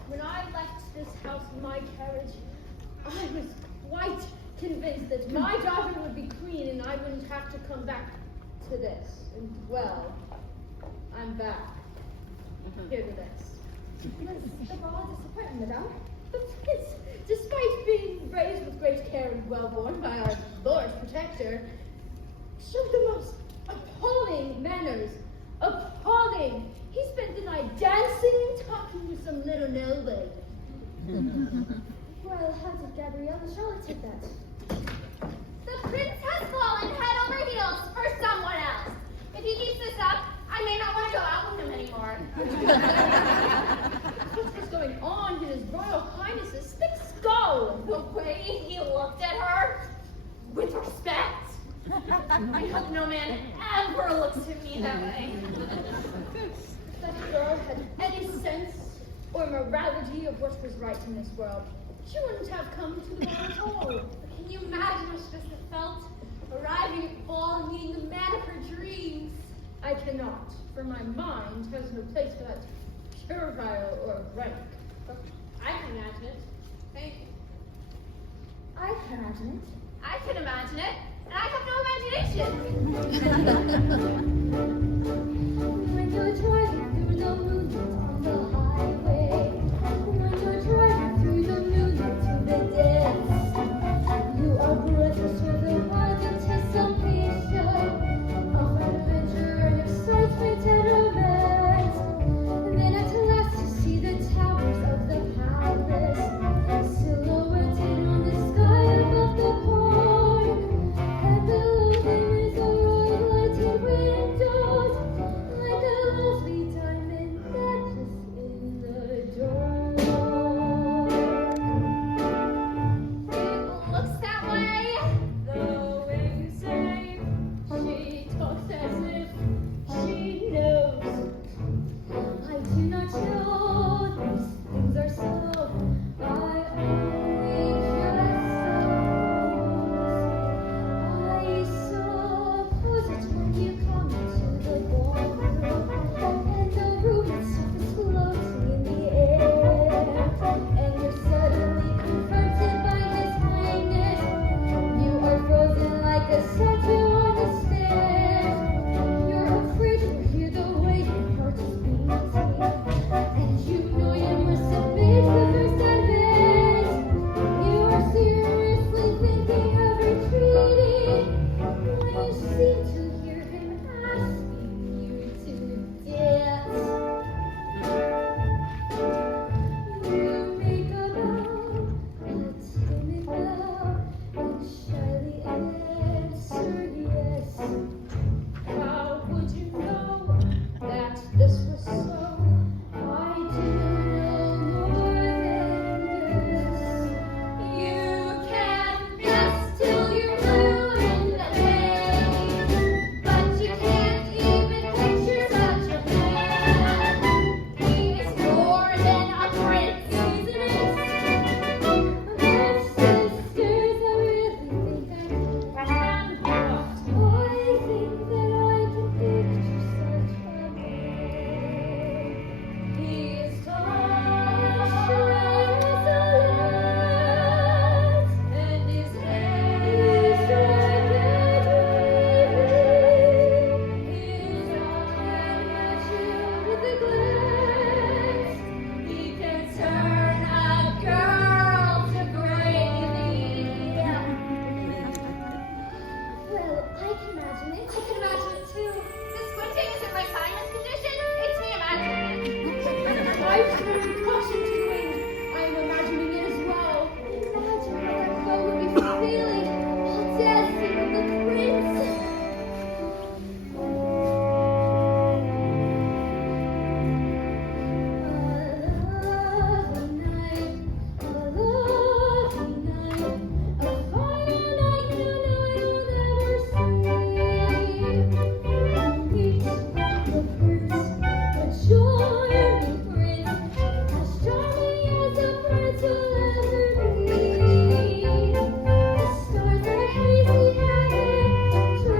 When I left this house in my carriage, I was quite convinced that my daughter would be queen and I wouldn't have to come back to this. And well, I'm back. Here to this. It was a raw disappointment, madame. The prince, despite being raised with great care and well-born by our Lord Protector, showed the most appalling manners. Appalling! He spent the night dancing and talking with some little nobody. Well, how did Gabrielle and Charlotte take that? I hope no man ever looks at me that way. If that girl had any sense or morality of what was right in this world, she wouldn't have come to the ball at all. Can you imagine what she must have felt arriving at the ball and meeting the man of her dreams? I cannot, for my mind has no place for that puerile or rank. I can imagine it. Thank you. I can imagine it. I can imagine it, and I have no imagination. When you're driving through the moonlight on the highway, when you're driving through the moonlight to the depths, you are breathless with a wild anticipation of adventure and excitement and romance. And then at last you see the towers of the palace, silhouetted on the sky above the park, and below there is a row of lighted windows, like a lovely diamond necklace in the dark. It looks that way. The way you say, she talks as if she knows. I do not know these things are so. I only just suppose it's when you come into the ballroom, and the room itself is floating in the air, and you're suddenly confronted by his kindness. You are frozen like a statue on the stairs. You're afraid to hear the way your heart is beating, and you know you must submit the first advance. You are seriously thinking of retreating when you seem to hear him asking you to dance. You make a bow, a timid bow, and shyly answer yes. How would you know that this was so? I do know more than this. You can guess till you're blue in the face, but you can't even picture such a man. He is more than a prince, isn't it? But sisters, I really think I can. I think that I can picture such a man. He is tall, straight as a lance, and his hair is like a waving. His eye matches with a glance. He can turn a girl to gravy. Well, I can imagine it. I can imagine it too. This squinting isn't my sinus condition. It's me imagining it. I've turned caution to the wind. I am imagining it as well. Imagine what that bow would be feeling while dancing with the prince. A lovely night, a finer night than I'll ever see. And meet the prince, a charming prince, as charming as a prince will ever be. The stars are hazy heaven,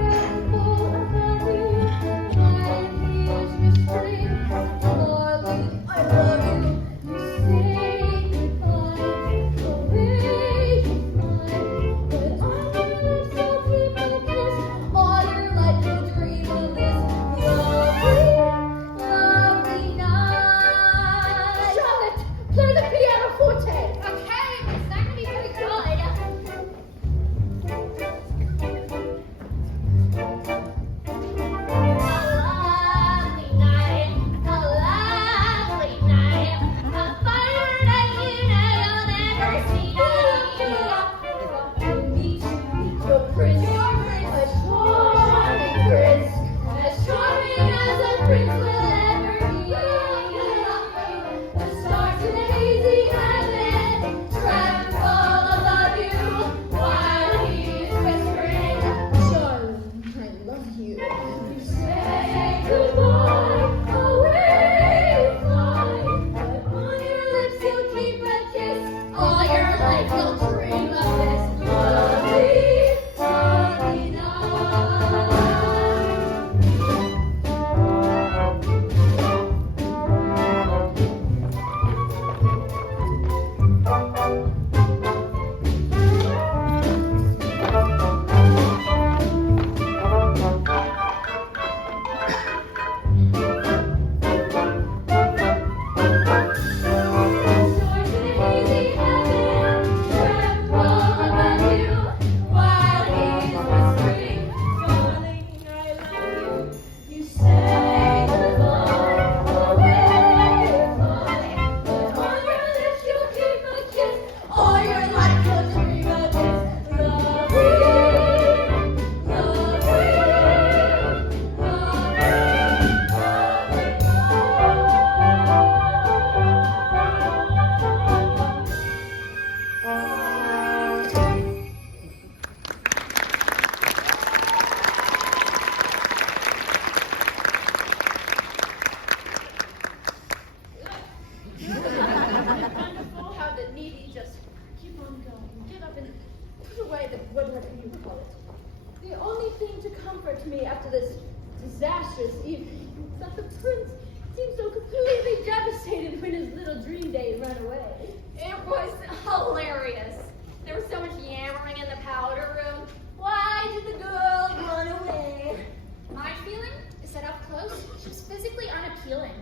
disastrous evening that the prince seemed so completely devastated when his little dream date ran away. It was hilarious. There was so much yammering in the powder room. Why did the girl run away? My feeling is that up close, she's physically unappealing.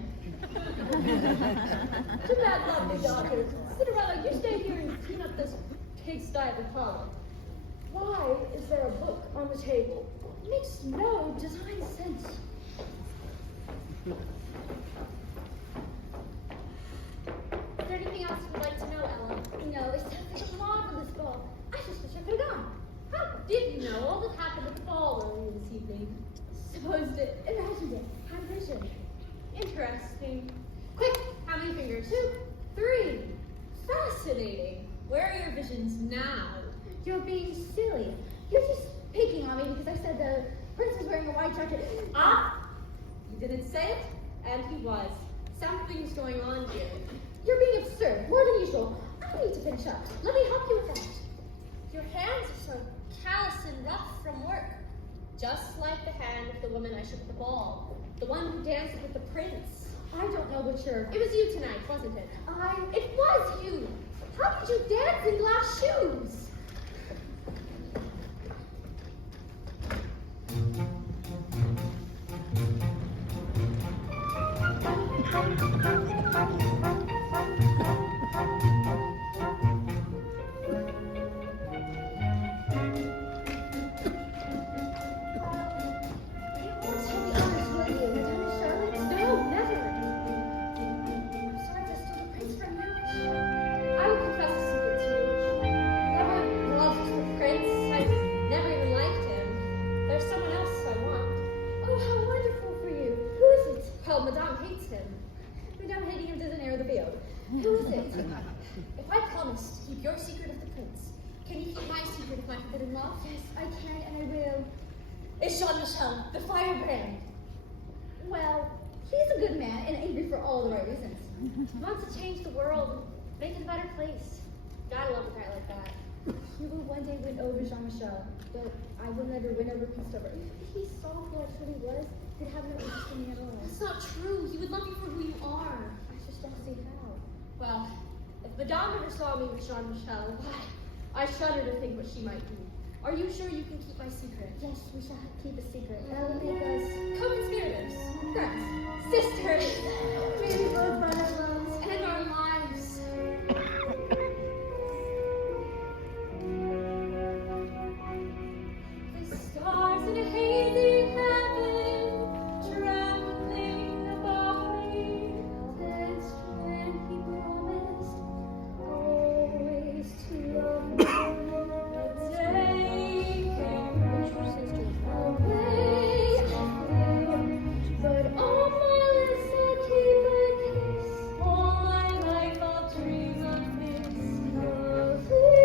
To that lovely daughter. Cinderella, you stay here and clean up this pigsty at the parlor. Why is there a book on the table? It makes no design sense. Is there anything else you'd like to know, Ellen? No, it's such a marvelous ball. I just wish I could have gone. How did you know all that happened at the ball earlier this evening? Supposed it, imagined it, had vision. Interesting. Quick, how many fingers? 2, 3. Fascinating. Where are your visions now? You're being silly. You're just picking on me because I said the prince was wearing a white jacket. Ah! You didn't say it, and he was. Something's going on here. You're being absurd, more than usual. I need to finish up. Let me help you with that. Your hands are so callous and rough from work. Just like the hand of the woman I shook at the ball. The one who danced with the prince. I don't know what you're... It was you tonight, wasn't it? It was you. How did you dance in glass shoes? If I promise to keep your secret of the prince, can you keep my secret of my forbidden-in-law? Yes, I can and I will. It's Jean-Michel, the firebrand. Well, he's a good man and angry for all the right reasons. Wants to change the world, make it a better place. Gotta love a guy like that. He will one day win over Jean-Michel, but I will never win over Christopher. If he saw who I truly was, he'd have no interest in me at all. That's not true. He would love you for who you are. I just don't see how. Well, if Madame ever saw me with Jean-Michel, why, I shudder to think what she might do. Are you sure you can keep my secret? Yes, we shall keep a secret. That will make us Co-conspirators, friends. sisters, Maybe both run our loves. and our lives. The stars in a hazy heaven, trembling above me. That's when he promised always to love me. Day came Away I flew, but all my lips I keep a kiss. all my life I'll dream of this. Lovely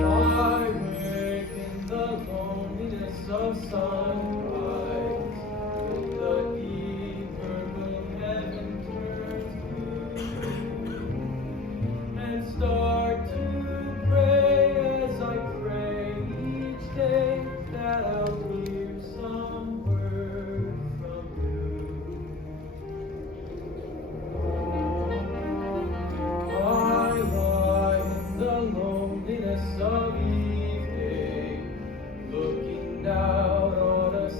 I wake in the loneliness of sunrise, the eternal heaven turns blue, and start to pray as I pray each day that I'll hear some word from you. I lie in the loneliness of evening, looking down on a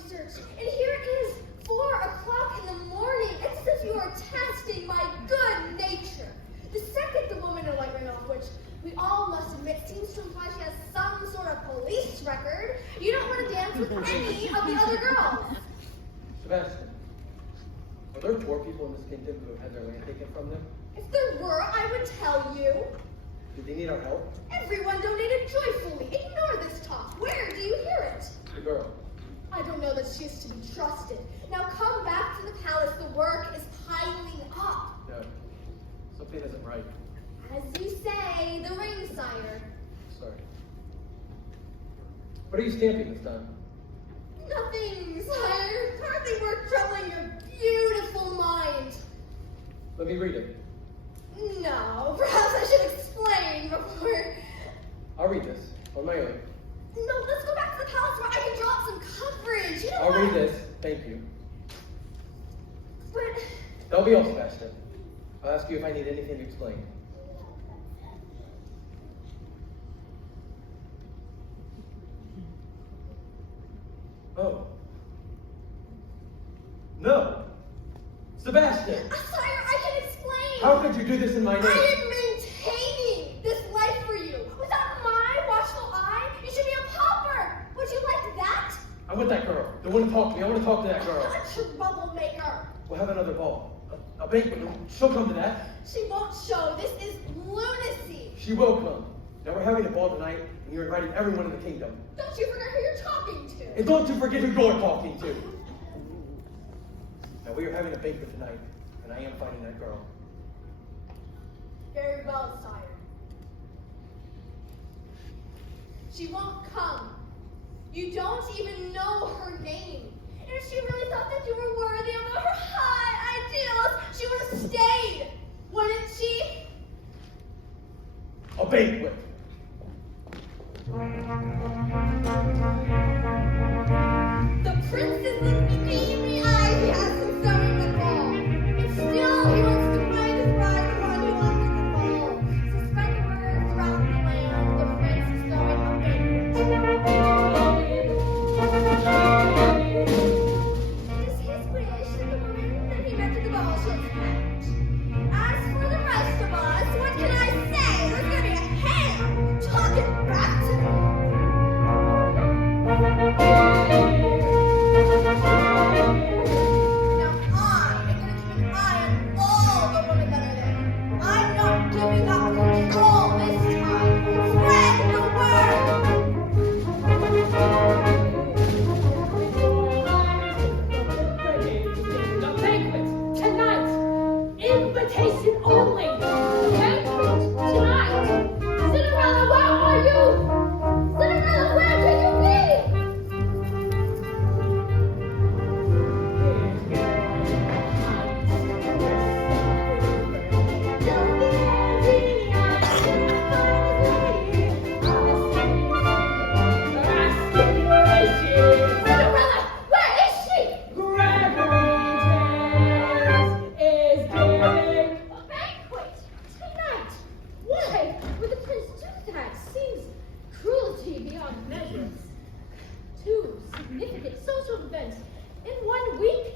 searched, and here it is, 4 o'clock in the morning. It's as if you are testing my good nature. The second the woman in white ran off, which we all must admit seems to imply she has some sort of police record, you don't want to dance with any of the other girls. Sebastian, are there poor people in this kingdom who have had their land taken from them? If there were, I would tell you. Do they need our help? Everyone donated joyfully. Ignore this talk. Where do you hear it? The girl. I don't know that she is to be trusted. Now come back to the palace. The work is piling up. No. Something isn't right. As you say, the ring, sire. Sorry. What are you stamping this time? Nothing, sire. Hardly worth troubling your beautiful mind. Let me read it. No, perhaps I should explain before. I'll read this on my own. No, let's go back to the palace where I can draw up some coverage. You know I'll what? read this. Thank you. But That'll be all, Sebastian. I'll ask you if I need anything explained. Oh. No. Sebastian! sire, I can explain. How could you do this in my name? I am maintaining this life for you. Without my watchful eye, you should be a pauper. Would you like that? I want that girl. The one who talked to me. I want to talk to that girl. A troublemaker. We'll have another ball. A banquet. She'll come to that. She won't show. This is lunacy. She will come. Now we're having a ball tonight, and you're inviting everyone in the kingdom. Don't you forget who you're talking to. And don't you forget who you're talking to. Now we are having a banquet tonight, and I am finding that girl. Very well, sire. She won't come. You don't even know her name. And if she really thought that you were worthy of her high ideals, she would have stayed, wouldn't she? A banquet. The prince's beamy eyes he has him sewing the ball. And still he wants to bring his bride the one he left at the ball. Suspended her throughout the land, the prince is throwing a banquet. It is his wish that the woman that he met at the ball should expect. As for the rest of us, what can I say? There's gonna be a ham talking back to me. Now I am going to keep an eye on all the women that are there. I'm not giving up control this time. Spread the The banquet tonight. Invitation only. The banquet tonight. Cinderella, where are you? Cinderella, where can you be? Cinderella, where is she? A banquet tonight. Why would the prince do that? Seems cruelty beyond measure. 2 significant social events in 1 week.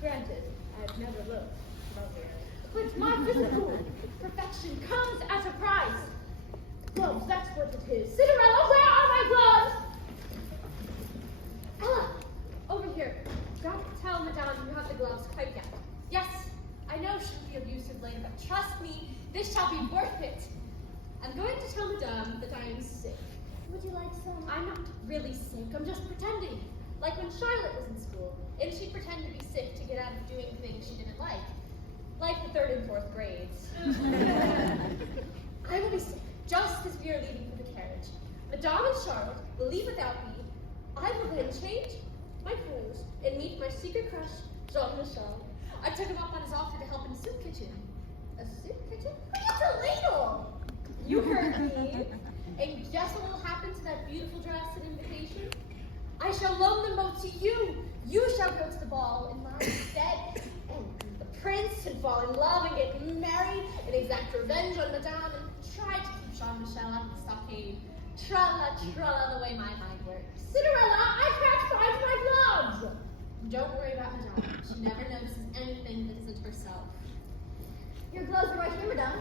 Granted, I've never looked lovelier, but my physical perfection comes at a price. Gloves, that's what it is. Cinderella, where are my gloves? Ella, over here. Don't tell Madame you have the gloves quite yet. Yes, I know she'll be abusive later, but trust me, this shall be worth it. I'm going to tell Madame that I am sick. Would you like some? I'm not really sick, I'm just pretending. Like when Charlotte was in school, and she'd pretend to be sick to get out of doing things she didn't like. Like the 3rd and 4th grades. I will be sick, just as we are leaving for the carriage. Madame and Charlotte will leave without me. I will then change my clothes and meet my secret crush, Jean-Michel. I took him up on his offer to help in the soup kitchen. A soup kitchen? But it's a ladle. You heard me. And guess what will happen to that beautiful dress and invitation? I shall loan them both to you. You shall go to the ball in my stead. And the prince should fall in love and get married and exact revenge on Madame and try to keep Jean-Michel out of the stockade. Tra-la, tra-la, the way my mind works. Cinderella, I can't find my gloves! gloves are right here, madame.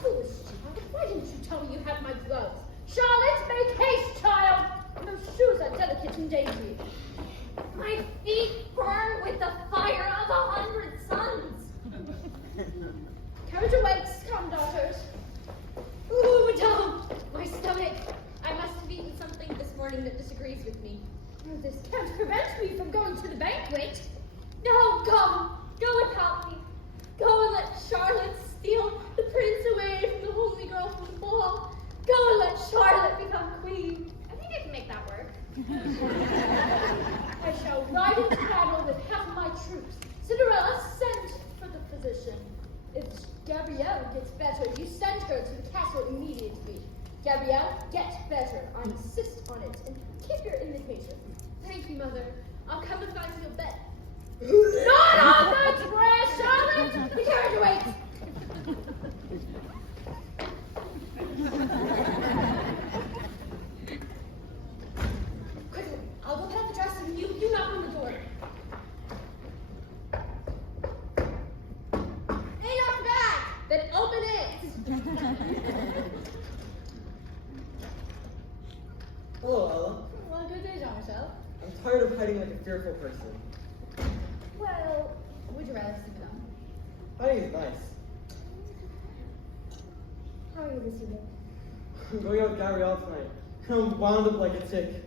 Foolish child, why didn't you tell me you had my gloves? Charlotte, make haste, child! Those shoes are delicate and dainty. My feet burn with the fire of 100 suns. Carriage awaits, come, daughters. Ooh, madame, my stomach. I must have eaten something this morning that disagrees with me. Oh, this can't prevent me from going to the banquet. No, come, go without me. Go and let Charlotte steal the prince away from the homely girl from the ball. Go and let Charlotte become queen. I think I can make that work. I shall ride into battle with half my troops. Cinderella, send for the physician. If Gabrielle gets better, you send her to the castle immediately. Gabrielle, get better. I insist on it. And keep your invitation. Thank you, mother. I'll come if I feel better. Not on the dress, Charlotte! The carriage awaits! Quickly, I'll go put up the dress and you knock on the door. Hey, knock back! Then open it! Hello, Ella. Well, good day, Jean-Michel. I'm tired of hiding like a fearful person. Well, would you rather see madame? Hiding is nice. How are you this evening? I'm going out with Gabrielle tonight, and I'm wound up like a tick.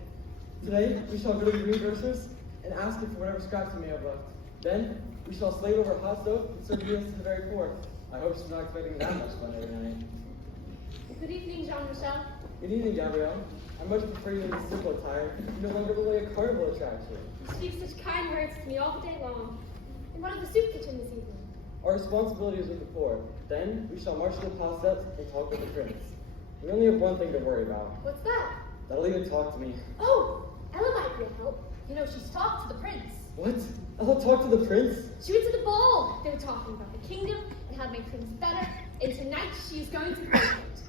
Today, we shall go to the greengrocer's and ask him for whatever scraps he may have left. Then, we shall slave over a hot stove and serve meals to the very poor. I hope she's not expecting that much fun every night. Good evening, Jean-Michel. Good evening, Gabrielle. I much prefer you in this simple attire. You no longer look like a carnival attraction. You speak such kind words to me all the day long. And what of the soup kitchen this evening? Our responsibility is with the poor. Then, we shall march to the Palsets and talk with the prince. We only have one thing to worry about. What's that? That'll even talk to me. Oh, Ella might be of help. You know, she's talked to the prince. What? I'll talk to the prince? She went to the ball. They were talking about the kingdom and how to make things better. And tonight she's going to break it.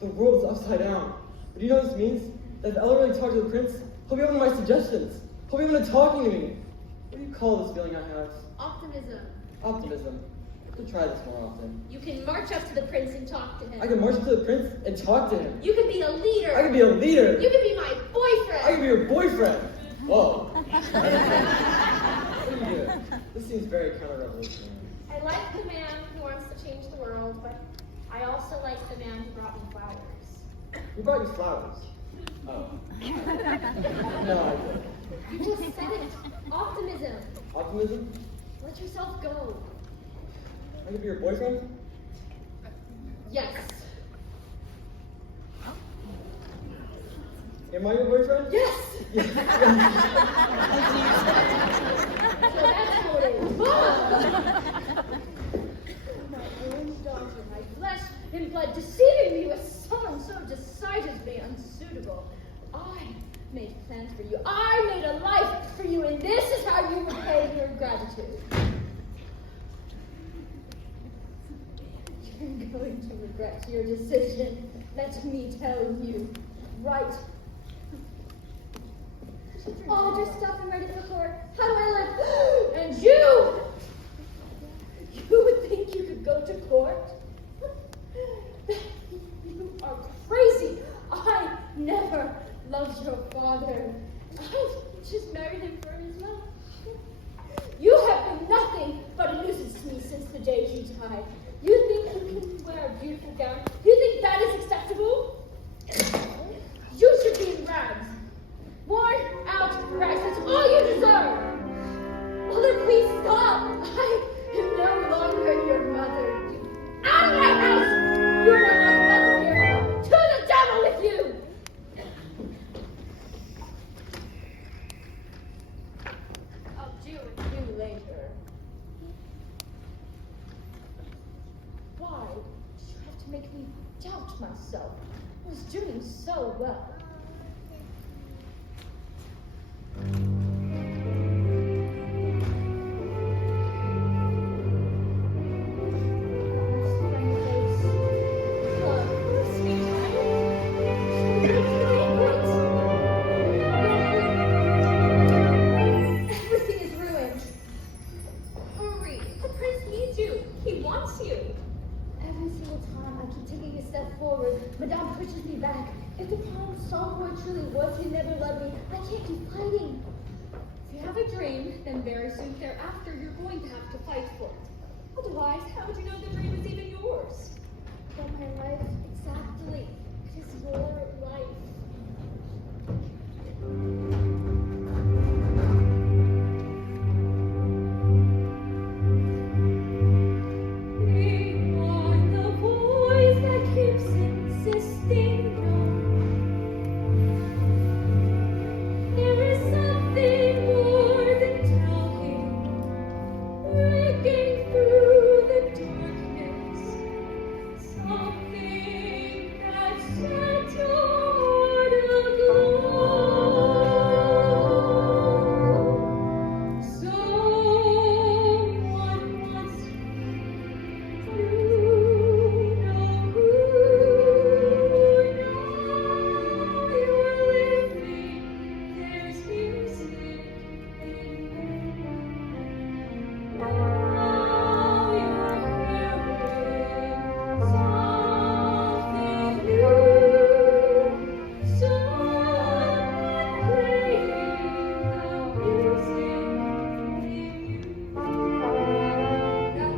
The world is upside down. But do you know what this means? That if Ella really talked to the prince, he'll be open to my suggestions. He'll be open to talking to me. What do you call this feeling I have? Optimism. Optimism. I could try this more often. You can march up to the prince and talk to him. I can march up to the prince and talk to him. You can be a leader. I can be a leader. You can be my boyfriend. I can be your boyfriend. Whoa. What are you doing? This seems very counter-revolutionary. I like the man who wants to change the world, but I also like the man who brought me flowers. Who brought you flowers? Oh. No, I didn't. You just said it. Optimism. Optimism? Let yourself go. I can be your boyfriend? Yes. Am I your boyfriend? Yes. Yes. So that's how it is. My own daughter, my flesh and blood, deceiving me with someone so decidedly unsuitable. I made plans for you. I made a life for you, and this is how you repay your gratitude. You're going to regret your decision. Let me tell you. Right. All dressed up and ready for court. How do I live? And you! You would think you could go to court? You are crazy. I never loved your father. I just married him for his love. You have been nothing but a nuisance to me since the day he died. You think you can wear a beautiful gown? You think that is acceptable? You should be in rags. Worn out rags. That's all you deserve. Mother, please stop. I am no longer your mother. Out of my house! You're not my mother here. To the devil with you! I'll deal with you later. Why did you have to make me doubt myself? I was doing so well. Everything is ruined. Hurry. The prince needs you. He wants keep fighting. If you have a dream, then very soon thereafter you're going to have to fight for it. Otherwise, how would you know the dream is even yours? But my life, exactly. It is your life. Ignore the voice that keeps insisting no. There is something more than talking, breaking through the darkness. Something that sets your heart aglow. Someone wants you know who now you're living. There's music in now you're hearing something new. Someone playing the music in you. Now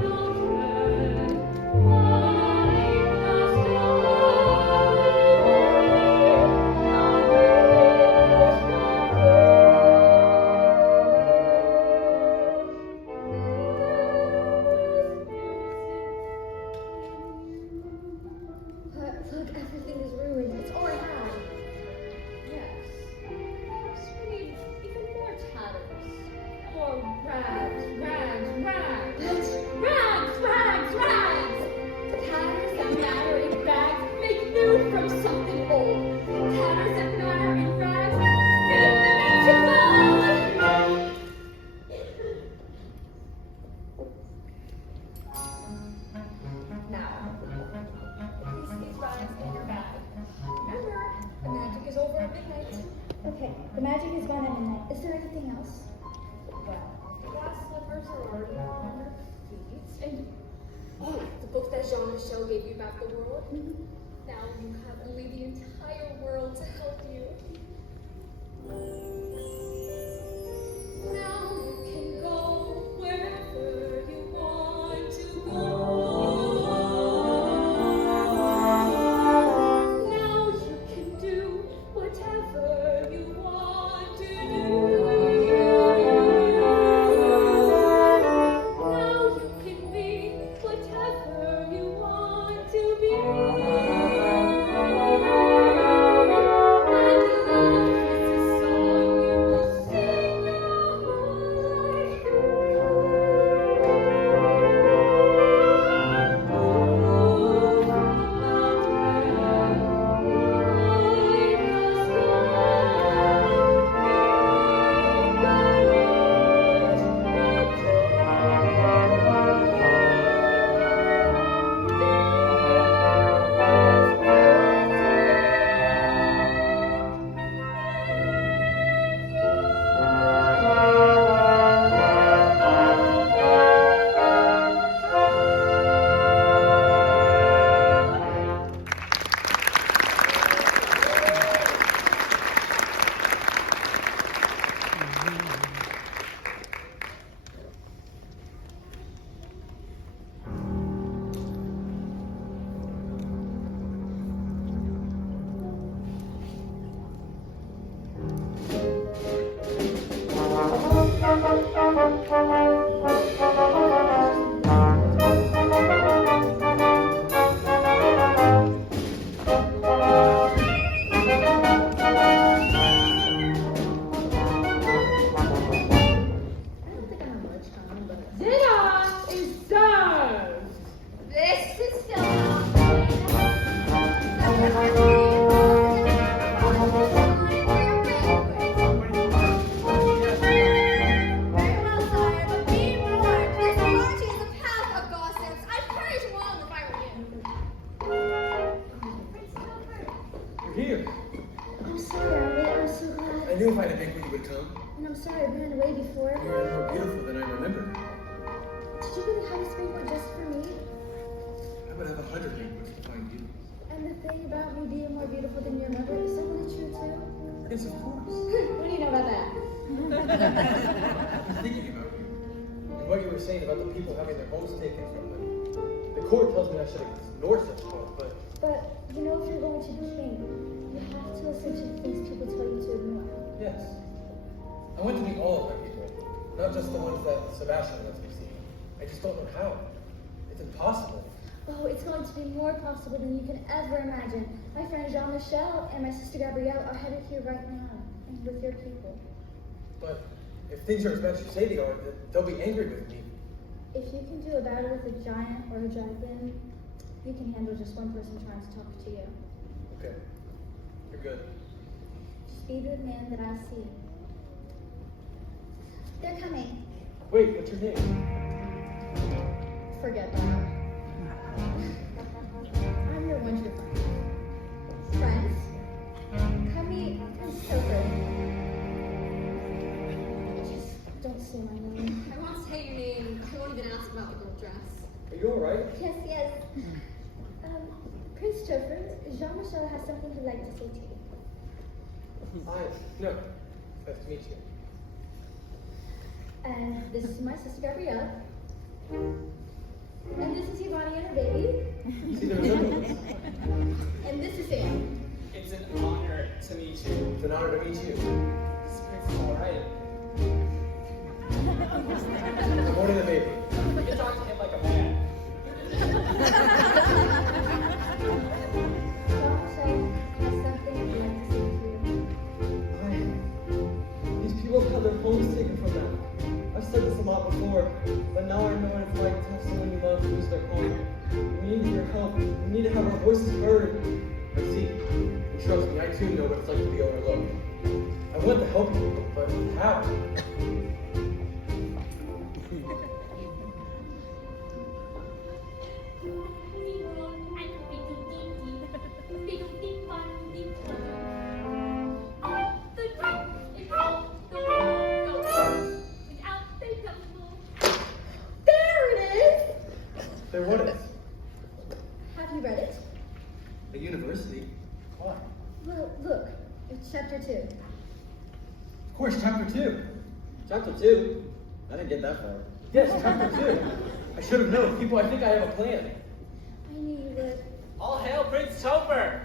you're But look, everything is ruined. It's all I have. Yes. Perhaps we need even more tatters. More rags. Rags! Tatters that matter in rags make new from something old. Tatters that matter in rags spin them into gold. Now, place these rags in your bag. Remember, the magic is over at midnight. Okay, the magic is gone at midnight. Is there anything else? Well, the glass slippers are already on their feet. And the book that Jean Michel gave you about the world. Now you have only the entire world to help you. Now you can go wherever you want to go. Now you can do whatever you want to do. Now you can be whatever you want to be. Very well, sire. so glad. I knew if I had a banquet you would come. And I'm sorry I ran away before. You were more beautiful than I remember. Did you really have a banquet just for me? I would have 100 banquets to find you. And the thing about me being more beautiful than you remember, is that really true too? Yes, of course. What do you know about that? I'm thinking about you. And what you were saying about the people having their homes taken from them. The court tells me I should ignore such talk, but But, you know, if you're going to be king, you have to listen to the things people tell you to ignore. yes. I want to meet all of my people, not just the ones that Sebastian lets me see. I just don't know how. It's impossible. Oh, it's going to be more possible than you can ever imagine. My friend Jean-Michel and my sister Gabrielle are headed here right now, and with your people. But if things are as bad as you say they are, then they'll be angry with me. If you can do a battle with a giant or a dragon, you can handle just one person trying to talk to you. Okay. You're good. Just be the man that I see. They're coming. Wait, what's your name? Forget that. I'm your one true friend. Friends, come meet Prince Topher. Just don't say my name. I won't say your name. I won't even ask about the gold dress. Are you alright? Yes, yes. Prince Topher, Jean-Michel has something he'd like to say to you. Hi. No. Nice to meet you. And this is my sister Gabrielle. And this is Yvonne and her baby. See, there are other ones. And this is Sam. It's an honor to meet you. It's an honor to meet you. This prince is alright. Good morning, the baby. You can talk to him like a man. Jean-Michel has something he'd like to say to you. These people have had their homes taken from them. I've said this a lot before, but now I know what it's like to have someone you love lose their home. We need your help. We need to have our voices heard. I see. And trust me, I too know what it's like to be overlooked. I want to help you, but how? There it is! There what is? Have you read it? A university? Why? Well, look. It's chapter 2. Of course, chapter 2. Chapter 2? I didn't get that far. Yes, chapter 2. I should have known. People, I think I have a plan. I knew you would. All hail Prince Topher!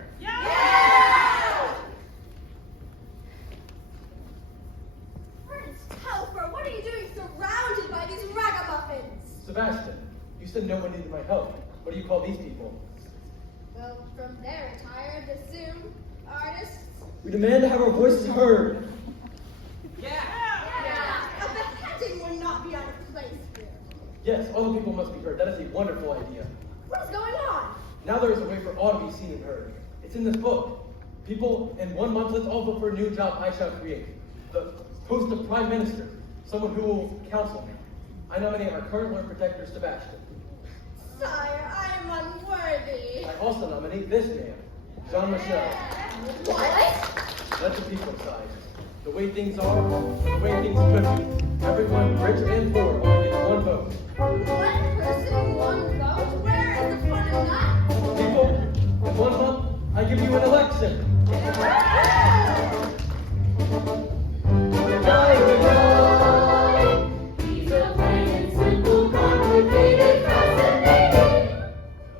Prince Topher, what are you doing surrounded by these ragamuffins? Sebastian, you said no one needed my help. What do you call these people? Well, from their attire, assume artists. We demand to have our voices heard. Yeah, a beheading would not be out of place here. Yes, all the people must be heard. That is a wonderful idea. What is going on? Now there is a way for all to be seen and heard. It's in this book. People, in 1 month, let's all vote for a new job I shall create. The post of Prime Minister. Someone who will counsel me. I nominate our current Lord Protector, Sebastian. Sire, I am unworthy. I also nominate this man, Jean-Michel. What? Let the people decide. The way things are, the way things could be. Everyone, rich and poor, only gets one vote. One person, one vote? Where is the fun in that? People, in 1 month, I give you an election.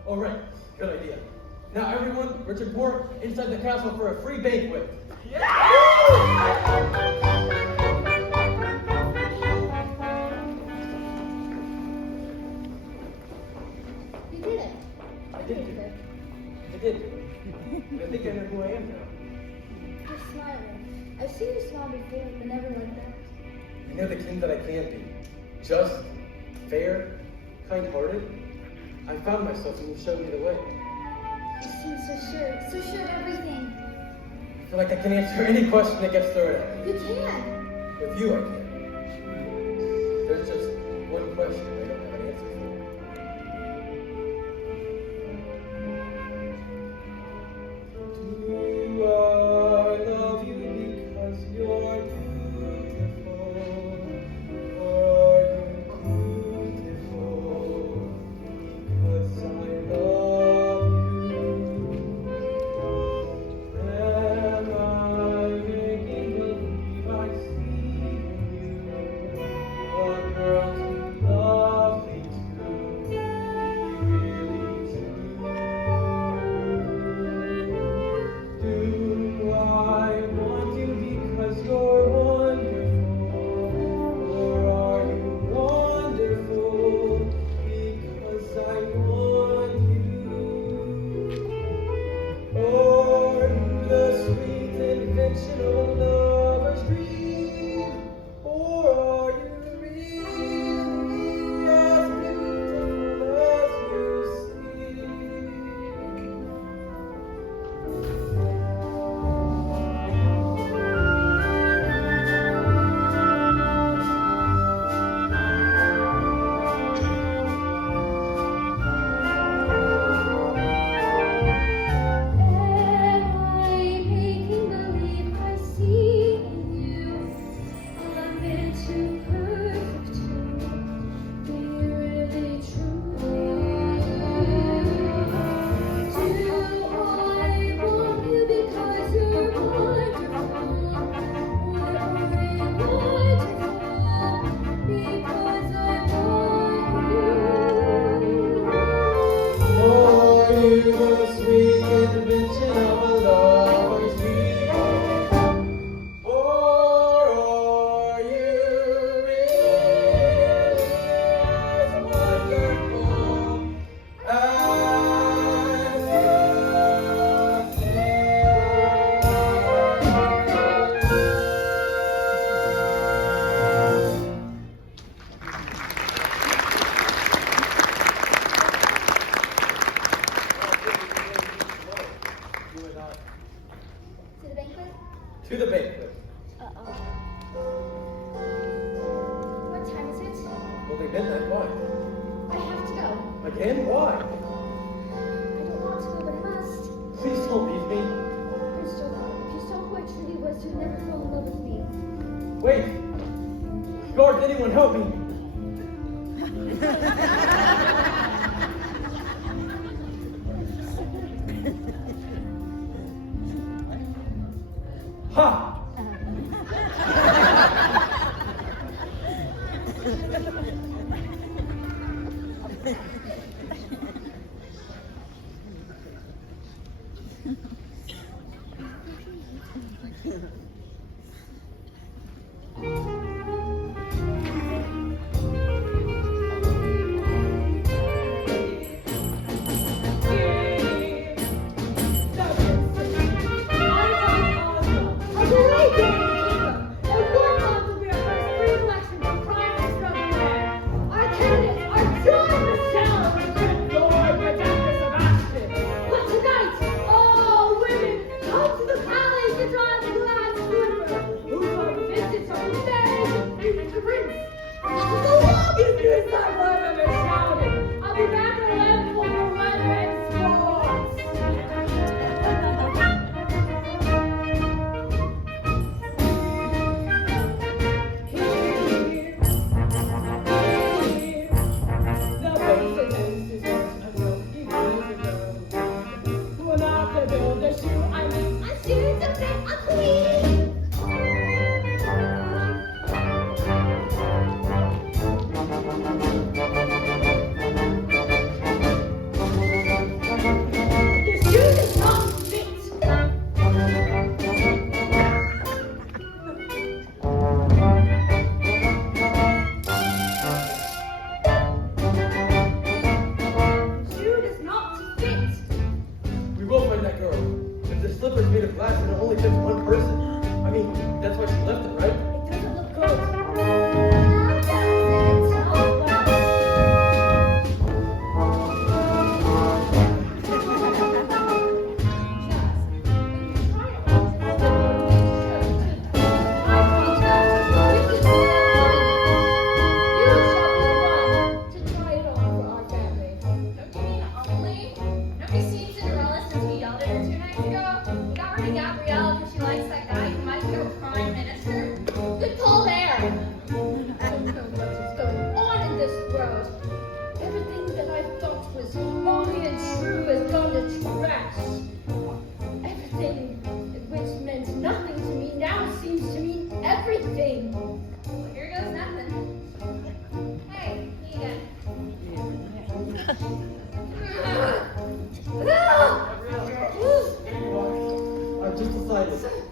All right, good idea. Now everyone, rich and poor, inside the castle for a free banquet. You did it. I did do it. I did do it. But I think I know who I am now. You're smiling. I've seen you smile before, but never like that. I know the king that I can be. Just, fair, kind-hearted. I found myself and you showed me the way. You seem so sure of everything. I feel like I can answer any question that gets thrown at me. You can. With you, I can. There's just one question I don't have an answer for. Do I love you because To the banquet. What time is it? Only midnight. Why? I have to go. Again? Why? I don't want to go, but I must. Please don't leave me. Prince Joseph, if you saw who I truly was, you'd never fall in love with me. Wait. Guard, anyone help me. Ha!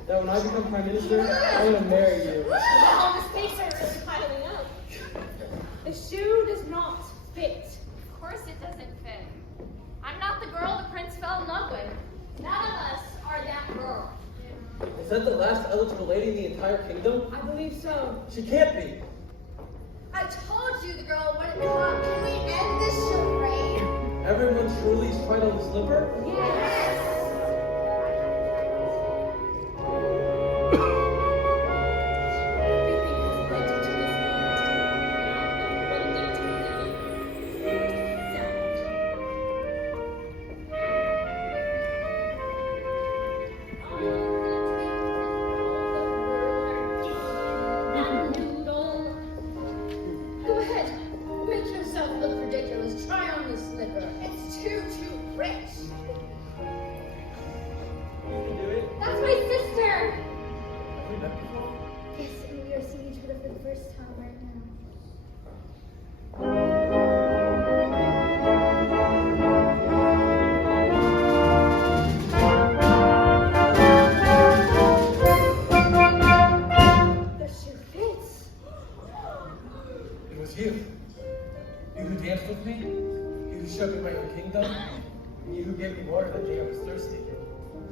That when I become Prime Minister, I'm gonna marry you. All the stakes are really piling up. The shoe does not fit. Of course it doesn't fit. I'm not the girl the prince fell in love with. None of us are that girl. Is that the last eligible lady in the entire kingdom? I believe so. She can't be. I told you the girl wouldn't come. Can we end this charade? Everyone truly is tried on the slipper? Yes.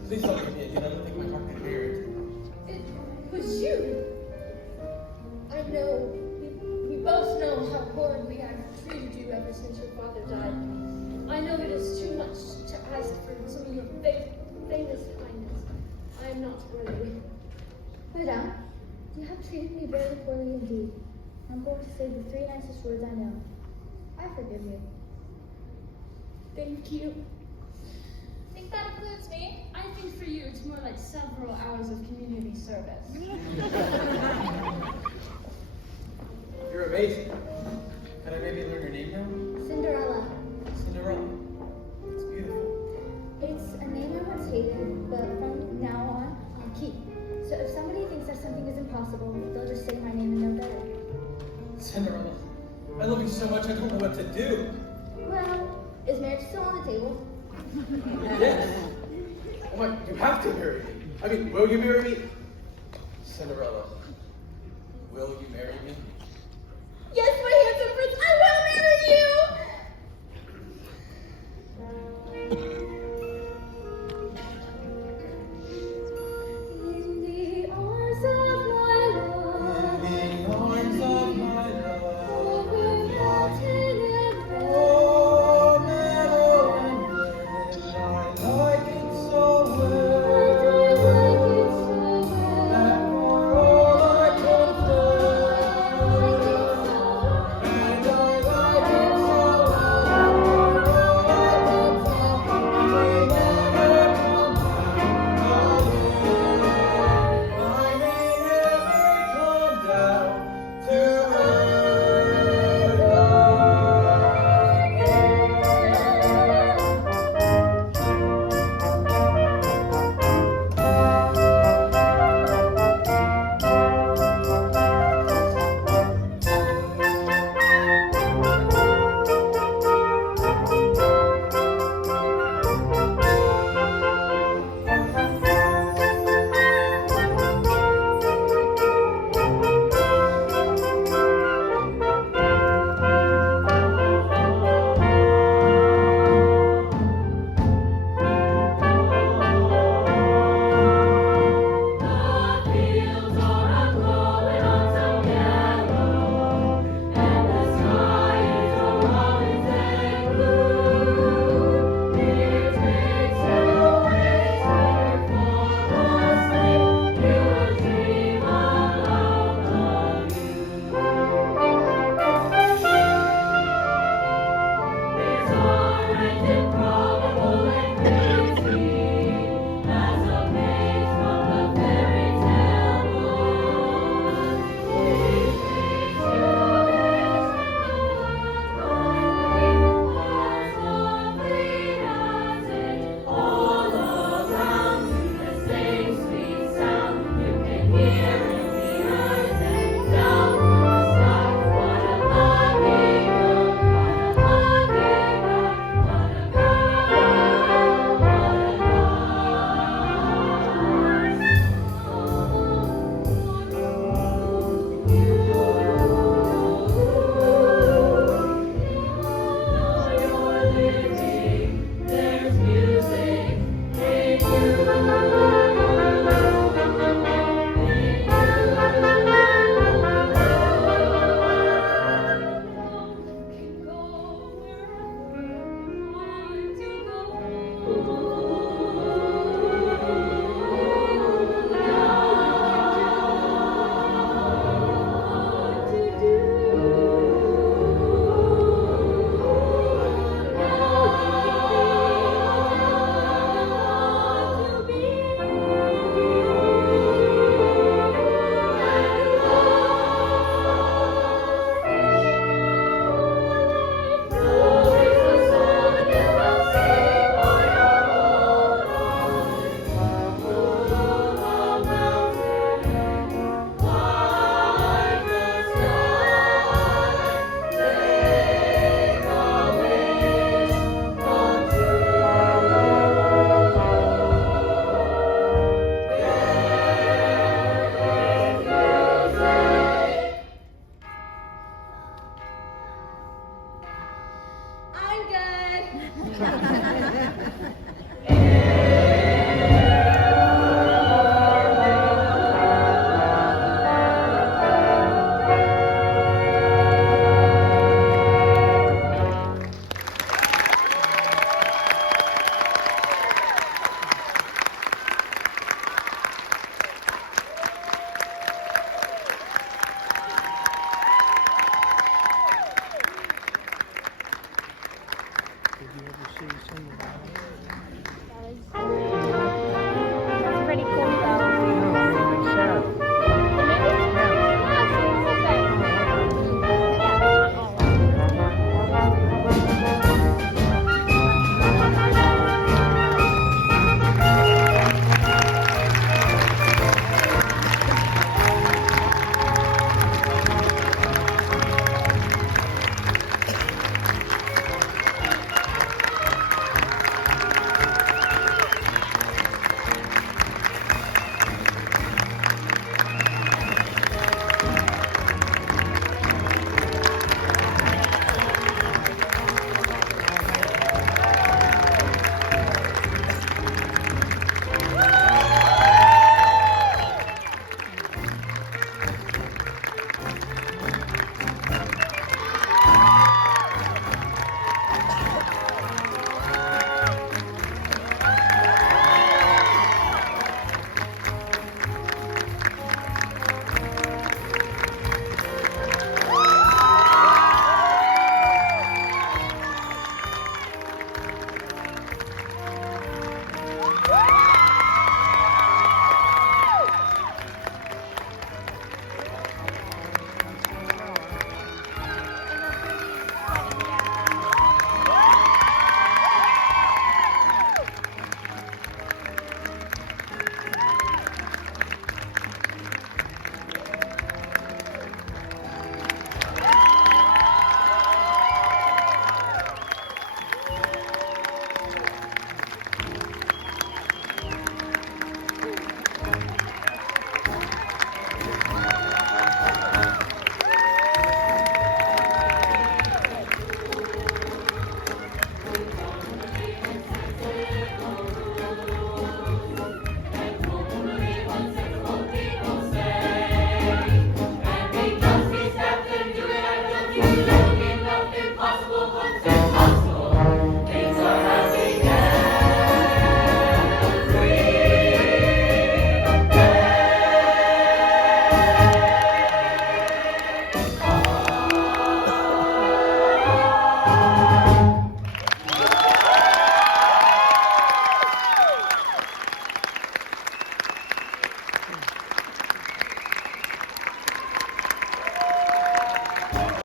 Please don't leave me again. I don't think my heart can bear it. It was you. I know. We both know how horribly I've treated you ever since your father died. I know it is too much to ask for some of your famous kindness. I am not worthy. down. You have treated me very poorly indeed. I'm going to say the 3 nicest words I know. I forgive you. Thank you. Think that includes me? I think for you it's more like several hours of community service. You're amazing. Can I maybe learn your name now? Cinderella. Cinderella. It's beautiful. It's a name I once hated, but from now on, I'll keep. So if somebody thinks that something is impossible, they'll just say my name and know better. Cinderella, I love you so much I don't know what to do. Well, is marriage still on the table? Yes. Oh my, you have to marry me. I mean, will you marry me? Cinderella, will you marry me? Yes, my handsome prince, I will